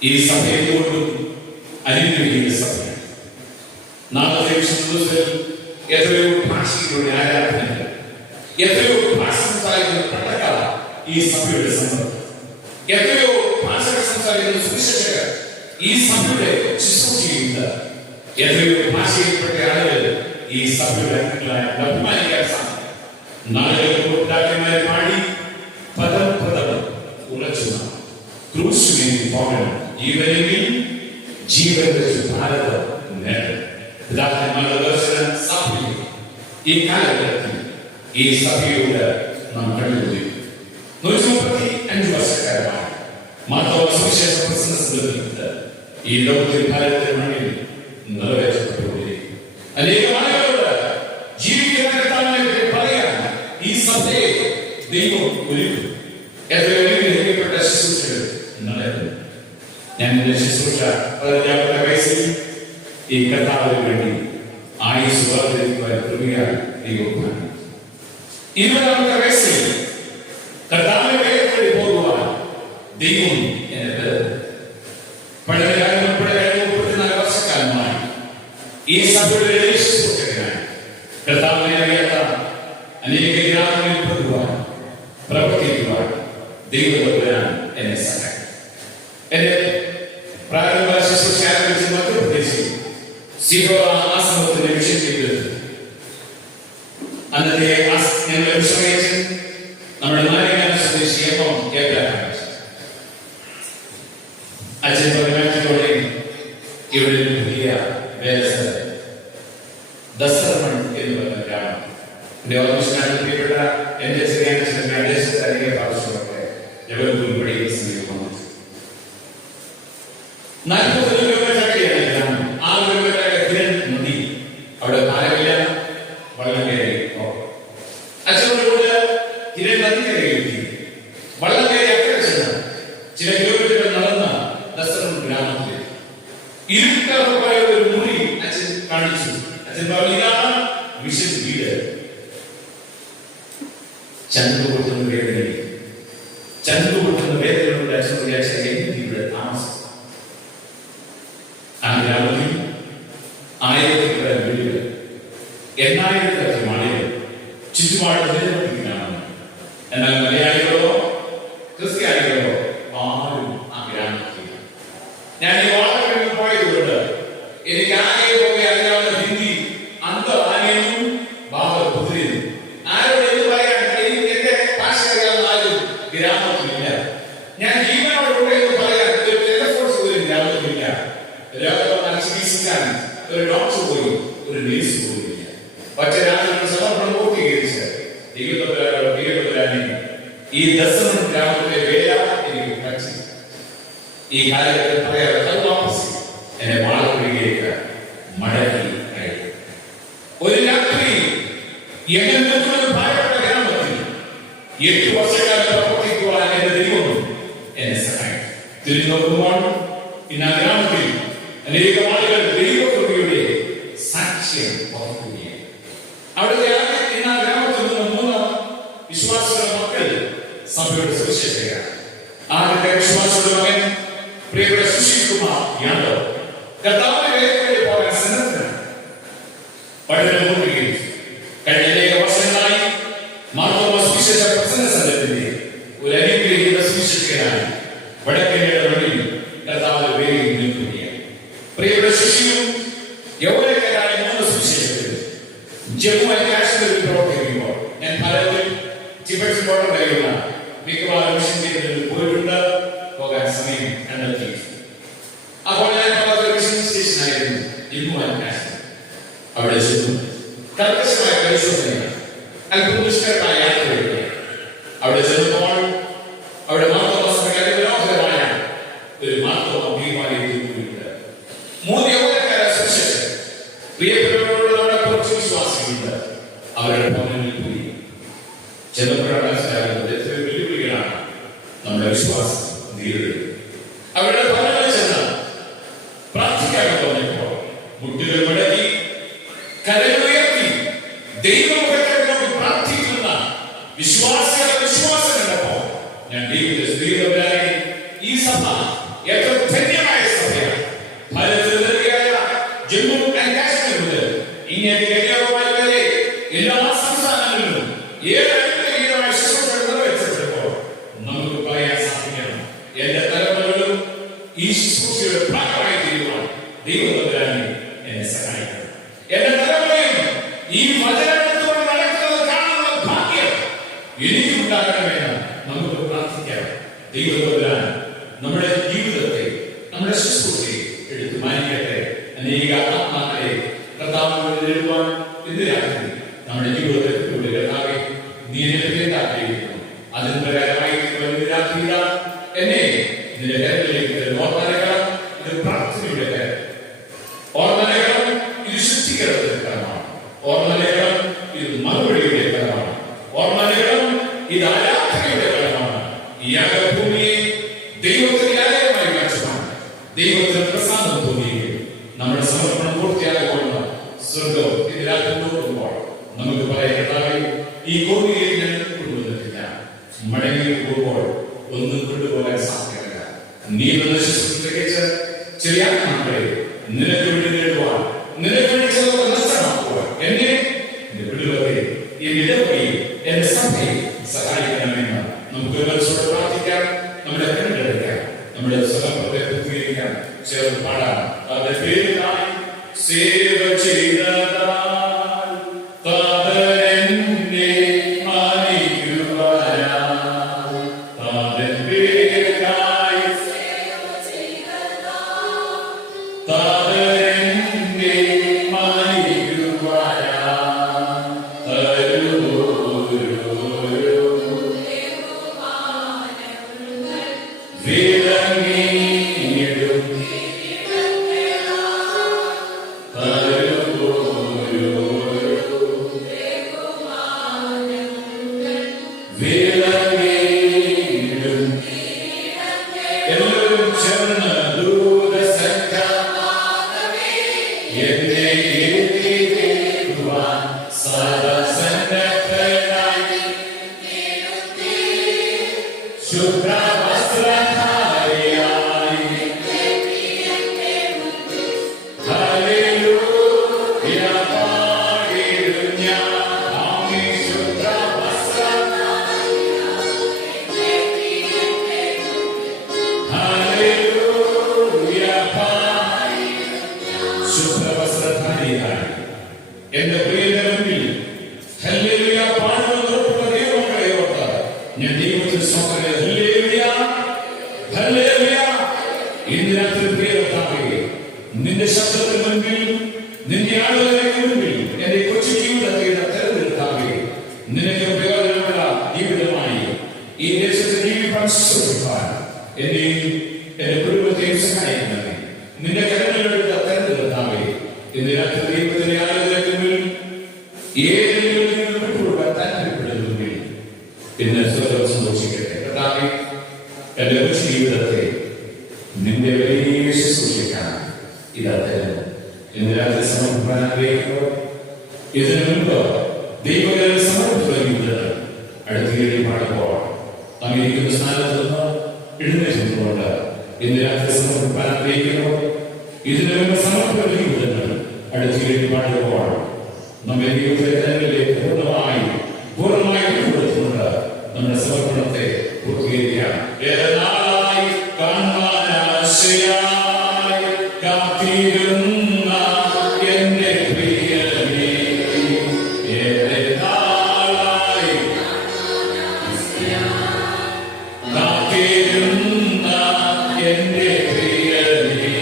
ഈ സഭയോടും അനുഗ്രഹിക്കുന്ന സഭയാണ്. നാളത്തെ ദിവസത്തിൽ എത്രയോ ഭാഷയിലൂടെ ആരാധനകൾ, എത്രയോ ഭാഷ സംസാരിക്കുന്ന പട്ടക്കാർ ഈ സഭയുടെ സമ്പത്ത്, എത്രയോ ഭാഷകൾ സംസാരിക്കുന്ന സുവിശേഷകർ ഈ സഭയുടെ ശുശ്രൂഷയുണ്ട്. എത്രയോ ഭാഷയിൽപ്പെട്ട ആളുകൾ ഈ സഭയുടെ അഭിമാനിക്കാൻ സാധിക്കും. നാളുകൾ പാടി പദം പദം ഉറച്ചു ക്രൂശിനെ പോകണം, ജീവനെങ്കിൽ ജീവൻ വെച്ച് ഭാരതം നേടും. പിതാക്കന്മാരുടെ ദർശനം സാധിക്കും. ഈ കാലഘട്ടത്തിൽ ഈ സഭയോട് നാം കണ്ടുപിടിക്കും. 135 വർഷക്കാലമാണ് മാധവ സുവിശേഷ പ്രസംഗത്തിൽ ഈ ലോകത്തിൽ ഭാരതത്തിന്റെ മണ്ണിൽ നിറവേറ്റപ്പെട്ടുകൊണ്ടിരിക്കും. അനേകം ആളുകളോട് ജീവിക്കുന്ന പറയാൻ ഈ സഭയെ ദൈവം ഒരുക്കും. എത്രയോ അനുഗ്രഹിക്കപ്പെട്ട ശുശ്രൂഷകൾ നടന്നു. ഞാൻ എന്റെ ശുശ്രൂഷ 15 വയസ്സിൽ ഈ കർത്താവിന് വേണ്ടി ആയുസ് വർദ്ധിപ്പിക്കുവാൻ കൃപയാൽ ദൈവം 20 വയസ്സിൽ കർത്താവിന്റെ വേഗത്തിൽ പോകുവാൻ ദൈവം എന്നെ പഠനകാലം ഉൾപ്പെടെ 34 വർഷക്കാലമായി ഈ സഭയുടെ ശുശ്രൂഷകനായി കർത്താവിനെ അറിയാത്ത അനേക ഗ്രാമങ്ങളിൽ പോകുവാൻ പ്രവർത്തിക്കുവാൻ ദൈവം എന്നെ സഹായിക്കും. എന്റെ പ്രാരംഭ ശുശ്രൂഷ ആരംഭിച്ച മധ്യപ്രദേശിൽ സീഹോർ ആശ്രമത്തിന്റെ വിഷയം ചെയ്ത് അന്നത്തെ ഞങ്ങളെ വിശ്രമിച്ച് നമ്മുടെ നാരായണ സ്വദേശി അച്ഛൻ പതിനാറ്റത്തോടെ ഇവിടെ പുതിയ വേലസ്ഥലം ദസറമൺ എന്ന് പറഞ്ഞ ഗ്രാമം എന്റെ ഓർമ്മ പ്രിയപ്പെട്ട എന്റെ ചെറിയ ദേശത്തെ പ്രാവശ്യമൊക്കെ ജബൽപൂർ പഠിക്കുന്ന സമീപമാണ്. 40 കിലോമീറ്റർ അകലെയാണ് ഗ്രാമം. 6 കിലോമീറ്റർ കിരൺ നദി, അവിടെ പാലമില്ല, വള്ളം കയറി അച്ഛനോട് കിരൺ നദി കയറി വള്ളം കയറി അക്കരെ ചെന്ന് ചില കിലോമീറ്ററുകൾ നടന്ന ദസറമൺ ഗ്രാമത്തിൽ ഇരുട്ടറപ്പായ ഒരു മുറി അച്ഛൻ കാണിച്ചു. അച്ഛൻ പറഞ്ഞു, ഇതാണ് മിഷൻ വീട്. ചന്ദ്ര കൊടുക്കുന്ന വേദനയിൽ അച്ഛൻ വിചാരിച്ച ഇവിടെ താമസം. ആ ഗ്രാമത്തിൽ 1000 വീടുകൾ, 8000 ആളുകൾ ചുറ്റുപാട് നിലനിർത്തിയാണ്. എന്നാൽ മലയാളികളോ ക്രിസ്ത്യാനികളോ ആരും ആ ഗ്രാമത്തിൽ. ഞാൻ ഈ വാർത്തകളിൽ പോയതുകൊണ്ട് എനിക്ക് ആകെ പോയി അറിയാവുന്ന ഹിന്ദി അന്തമാനെയും ബാബുദ്രീനും ആരോട് എന്ന് പറയാൻ എന്റെ ഭാഷ അറിയാവുന്ന ആരും ഗ്രാമത്തിലില്ല. ഞാൻ ജീവനോടുകൂടെ എന്ന് പറയാൻ ഒരു ടെലഫോൺസ് പോലും ഗ്രാമത്തിലില്ല. രോഗം ചികിത്സിക്കാൻ ഒരു ഡോക്ടർ പോയി ഒരു നേഴ്സ് പോയില്ല. ഒറ്റ രാത്രി സമർപ്പണം പൂർത്തീകരിച്ച് ദൈവത്തിലാണ് ഈ ദസറമൺ ഗ്രാമത്തിലെ വേല എനിക്ക് കഴിച്ചു. ഈ കാലഘട്ടത്തിൽ പറയാതെ എന്നെ വാളക്കുഴിയിലേക്ക് മടക്കി അയച്ചു. ഒരു രാത്രി ഭാരപ്പെട്ട ഗ്രാമത്തിൽ 8 വർഷക്കാലം പ്രവർത്തിക്കുവാൻ എന്റെ ദൈവം എന്നെ സഹായിച്ചു. തിരിഞ്ഞു നോക്കുമ്പോൾ ഇന്ന് ആ ഗ്രാമത്തിൽ അനേകം ആളുകൾ ദൈവകൃപയുടെ സാക്ഷ്യം പകർത്തുകയാണ്. അവിടുത്തെ ഇന്ന് ആ ഗ്രാമത്തിൽ നിന്ന് 3 വിശ്വാസികളുടെ മക്കൾ സഭയുടെ സുവിശേഷകരാണ്. ആദ്യത്തെ വിശ്വാസികളുടെ മകൻ പ്രിയപ്പെട്ട സുശീൽ കുമാർ യാദവ് കർത്താവിന്റെ വേലയ്ക്ക് പോകാൻ സന്നദ്ധനാണ്. പഠനം പൂർത്തീകരിച്ചു. കഴിഞ്ഞ അനേക വർഷങ്ങളായി മാർത്തോമാ സുവിശേഷ പ്രസംഗ സംഘത്തിന്റെ ഒരു അനുഗ്രഹീത സുവിശേഷകനായി വടക്കേണ്ട വഴിയിൽ കർത്താവിന്റെ വേലയിൽ നിൽക്കുകയാണ്. പ്രിയപ്പെട്ട സുശീലും യൗവനക്കാരായ 3 സുവിശേഷകർ ജമ്മു ആൻഡ് കാശ്മീരിൽ പ്രവർത്തിക്കുമ്പോൾ ഞാൻ ഭാരതത്തിൽ ടിബറ്റ് ബോർഡർ വരെയുള്ള മിക്കവാറും മിഷൻ കേന്ദ്രങ്ങളിൽ പോയിട്ടുണ്ട്. പോകാൻ സമയം കണ്ടെത്തി. അപ്പോൾ ഞാൻ മിഷൻ സ്റ്റേഷനായിരുന്നു ജമ്മു ആൻഡ് കാശ്മീർ. അവിടെ ചെന്നു കർക്കശമായ പരിശോധനയാണ്, അല്പം ദുഷ്കരമായ യാത്രയാണ്. അവിടെ ചെന്നപ്പോൾ അവിടെ മാർത്തോമാ സഭയ്ക്ക് അതിമനോഹരമായ ഒരു മാർത്തോമാ ദീപാലയത്തിലുണ്ട്. 3 യൗവനക്കാരായ സുവിശേഷകർ പ്രിയപ്പെട്ടവരോട് നമ്മുടെ കുറച്ച് വിശ്വാസികളുണ്ട്. അവരുടെ ഭവനങ്ങളിൽ പോയി ചെന്നപ്പോഴാണ് മനസ്സിലാകുന്നത് എത്രയോ വെല്ലുവിളികളാണ് നമ്മുടെ വിശ്വാസം നേരിടുന്നത്. അവരുടെ ഭവനങ്ങളിൽ ചെന്ന് പ്രാർത്ഥിക്കാൻ പറഞ്ഞപ്പോൾ മുട്ടുകൾ മടക്കി കരങ്ങളുയർത്തി ദൈവമുഖത്തെ നോക്കി പ്രാർത്ഥിക്കുന്ന വിശ്വാസികളുടെ വിശ്വാസം കണ്ടപ്പോൾ ഞാൻ ദൈവത്തിലെ ഈ സഭ എത്ര ധന്യമായ സഭയാണ്. ഭാരതത്തിലെ ജമ്മു ആൻഡ് കാശ്മീർ മുതൽ ഇങ്ങനെ കന്യാകുമാരി വരെ എല്ലാ സംസ്ഥാനങ്ങളിലും ഏഴനുഗ്രഹീതമായ ശുശ്രൂഷകൾ നിർവഹിച്ചപ്പോൾ നമുക്ക് പറയാൻ സാധിക്കണം, എന്റെ തലമുറകളും ഈ ശുശ്രൂഷയുടെ ഭാഗമായി തീരുവാൻ ദൈവം എന്നെ സഹായിക്കണം. എന്റെ തലമുറയും ഈ വചനത്തോട് നടക്കുന്നത് കാണുന്ന ഭാഗ്യം എനിക്കുണ്ടാകണമെന്ന് നമുക്ക് പ്രാർത്ഥിക്കാം. ദൈവം നമ്മുടെ ജീവിതത്തെ, നമ്മുടെ ശുശ്രൂഷയെ എടുത്തു മാനിക്കട്ടെ. അനേക ആത്മാക്കളെ കർത്താവിനോട് നേടുവാൻ എതിരാക്കി നമ്മുടെ ജീവിതത്തെ കർത്താവെ നീ എന്നെ ആഗ്രഹിക്കുന്നു. അതിന് പ്രകാരമായി എന്നെ നിന്റെ കരങ്ങളിലേക്ക് ഓർമ്മനകളും ഇത് പ്രാർത്ഥനയുടെ കരം, ഓർമ്മനകളും ഇത് ശുദ്ധീകരണത്തിന്റെ കരമാണ്, ഓർമ്മനകളും ഇത് മറുപടിയുടെ കരമാണ്, ഓർമ്മനകളും ഇത് ആരാധനയുടെ കരമാണ്. ഈ ഈ യാഗഭൂമിയെ ദൈവത്തിന്റെ ആലയമായി മാറ്റുവാൻ ദൈവത്തിന് പ്രസാദം തോന്നിയെങ്കിൽ നമ്മുടെ സമർപ്പണം പൂർത്തിയാകുമ്പോൾ സ്വർഗം ഇതിലാക്കുമ്പോൾ നമുക്ക് പറയാം, ഈ ഭൂമിയിൽ ഞാൻ കൊണ്ടുവന്നിട്ടില്ല, മടങ്ങി പോകുമ്പോൾ ഒന്നും കൊണ്ടുപോകാൻ സാധ്യമല്ല. നീ ശുശ്രൂഷിച്ച് ചെറിയ മക്കളെ നിനക്ക് വേണ്ടി നേടുവാൻ, നിനക്ക് വേണ്ടി ചിലപ്പോൾ നഷ്ടമാക്കുവാൻ എന്നെ വിടുവരെ ഈ ഇടവഴി എന്റെ സഭയെ സഹായിക്കണമെന്ന് നമുക്ക് മനസ്സോടെ പ്രാർത്ഥിക്കാം. നമ്മുടെ കണ്ണെടുക്കാം, നമ്മുടെ സമർപ്പത്തെ പൂർത്തീകരിക്കാം, ചേർന്ന് പാടാം. അവരുടെ പേരിലായി സേവ ചെയ്തതാൽ താതനെന്നെ മാനിക്കുവാനായി, താതൻ പേരിലായി താതനെന്നെ മാനിക്കുവാനായി എന്റെ പ്രിയന്റെ മുന്നിൽ ഹല്ലേലൂയ പാടുമെന്ന് ഉറപ്പുള്ള ദൈവമക്കളെ ഓർത്ത് ഞാൻ ദൈവത്തിന് സ്തോത്രം, ഹല്ലേലൂയ ഹല്ലേലൂയ. ഇന്ന് രാത്രി പ്രിയപ്പെട്ടവരെ, നിന്റെ ശബ്ദത്തിന് മുൻപിൽ, നിന്റെ ആളുകൾക്ക് മുൻപിൽ എന്റെ കൊച്ചു ജീവിതത്തെ തെരഞ്ഞെടുത്താകെ നിനക്ക് പ്രയോജനമുള്ള ജീവിതമായി ഈ ദേശത്ത് ജീവിക്കാൻ ശ്രമിക്കാൻ എന്നെയും എന്റെ കുടുംബത്തെയും സഹായിക്കുന്നത് നിന്റെ കരങ്ങളിലെടുത്ത തെരഞ്ഞെടുത്താകെ ഇന്ന് രാത്രി ദൈവത്തിന്റെ ആളുകൾക്ക് മുന്നിൽ ഏതെങ്കിലും വിട്ടുകൊടുക്കാൻ താല്പര്യപ്പെടുന്നുവെങ്കിൽ ഇന്ന് സ്വയം സന്തോഷിക്കട്ടെ. കർത്താവേ, എന്റെ കൊച്ചു ജീവിതത്തെ നിന്റെ വലിയ ശുശ്രൂഷിക്കാൻ ഇതാ ഇന്ന് രാത്രി സമർപ്പിക്കാൻ ആഗ്രഹിക്കുമ്പോൾ ഇതിനു മുൻപ് ദൈവങ്ങളിൽ സമർപ്പിക്കുന്ന ജീവിതത്തിൽ അടുത്ത പാടുമ്പോൾ തന്നിരിക്കുന്ന സ്ഥാനത്ത് നിന്ന് എഴുന്നേറ്റുകൊണ്ട് ഇന്ന് രാത്രി സമർപ്പിക്കാൻ ആഗ്രഹിക്കുമ്പോൾ ഇതിനു മുൻപ് സമർപ്പിക്കുന്ന ജീവിതത്തിൽ അടുത്ത പാടുമ്പോൾ നമ്മുടെ ജീവിതത്തിലേക്ക് പൂർണ്ണമായി കൊടുത്തുകൊണ്ട് നമ്മുടെ സമർപ്പണത്തെ പൂർത്തീകരിക്കാം. ഏറെ നാളായി കാണുവാൻ ആശയായി കാത്തിരുന്ന എന്റെ പ്രിയനേ, ഏറെ നാളായി കാത്തിരുന്ന എന്റെ പ്രിയനേ,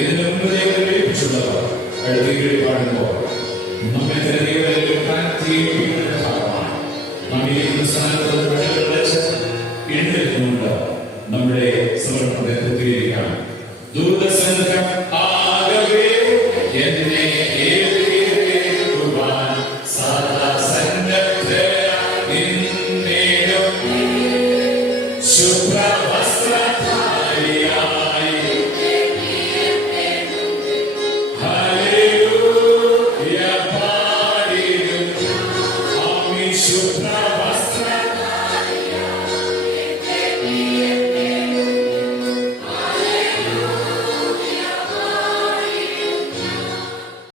ഇതിന് മുമ്പ് ലഭിച്ചിട്ടുള്ളവർ അടുത്തേക്ക് പാടുമ്പോൾ നമ്മെ ഭാഗമാണ് നമ്മെ എഴുന്നേൽക്കുന്നുണ്ട്. നമ്മുടെ സമർപ്പണത്തെ പൂർത്തീകരിക്കാം. ദൂതസംഘം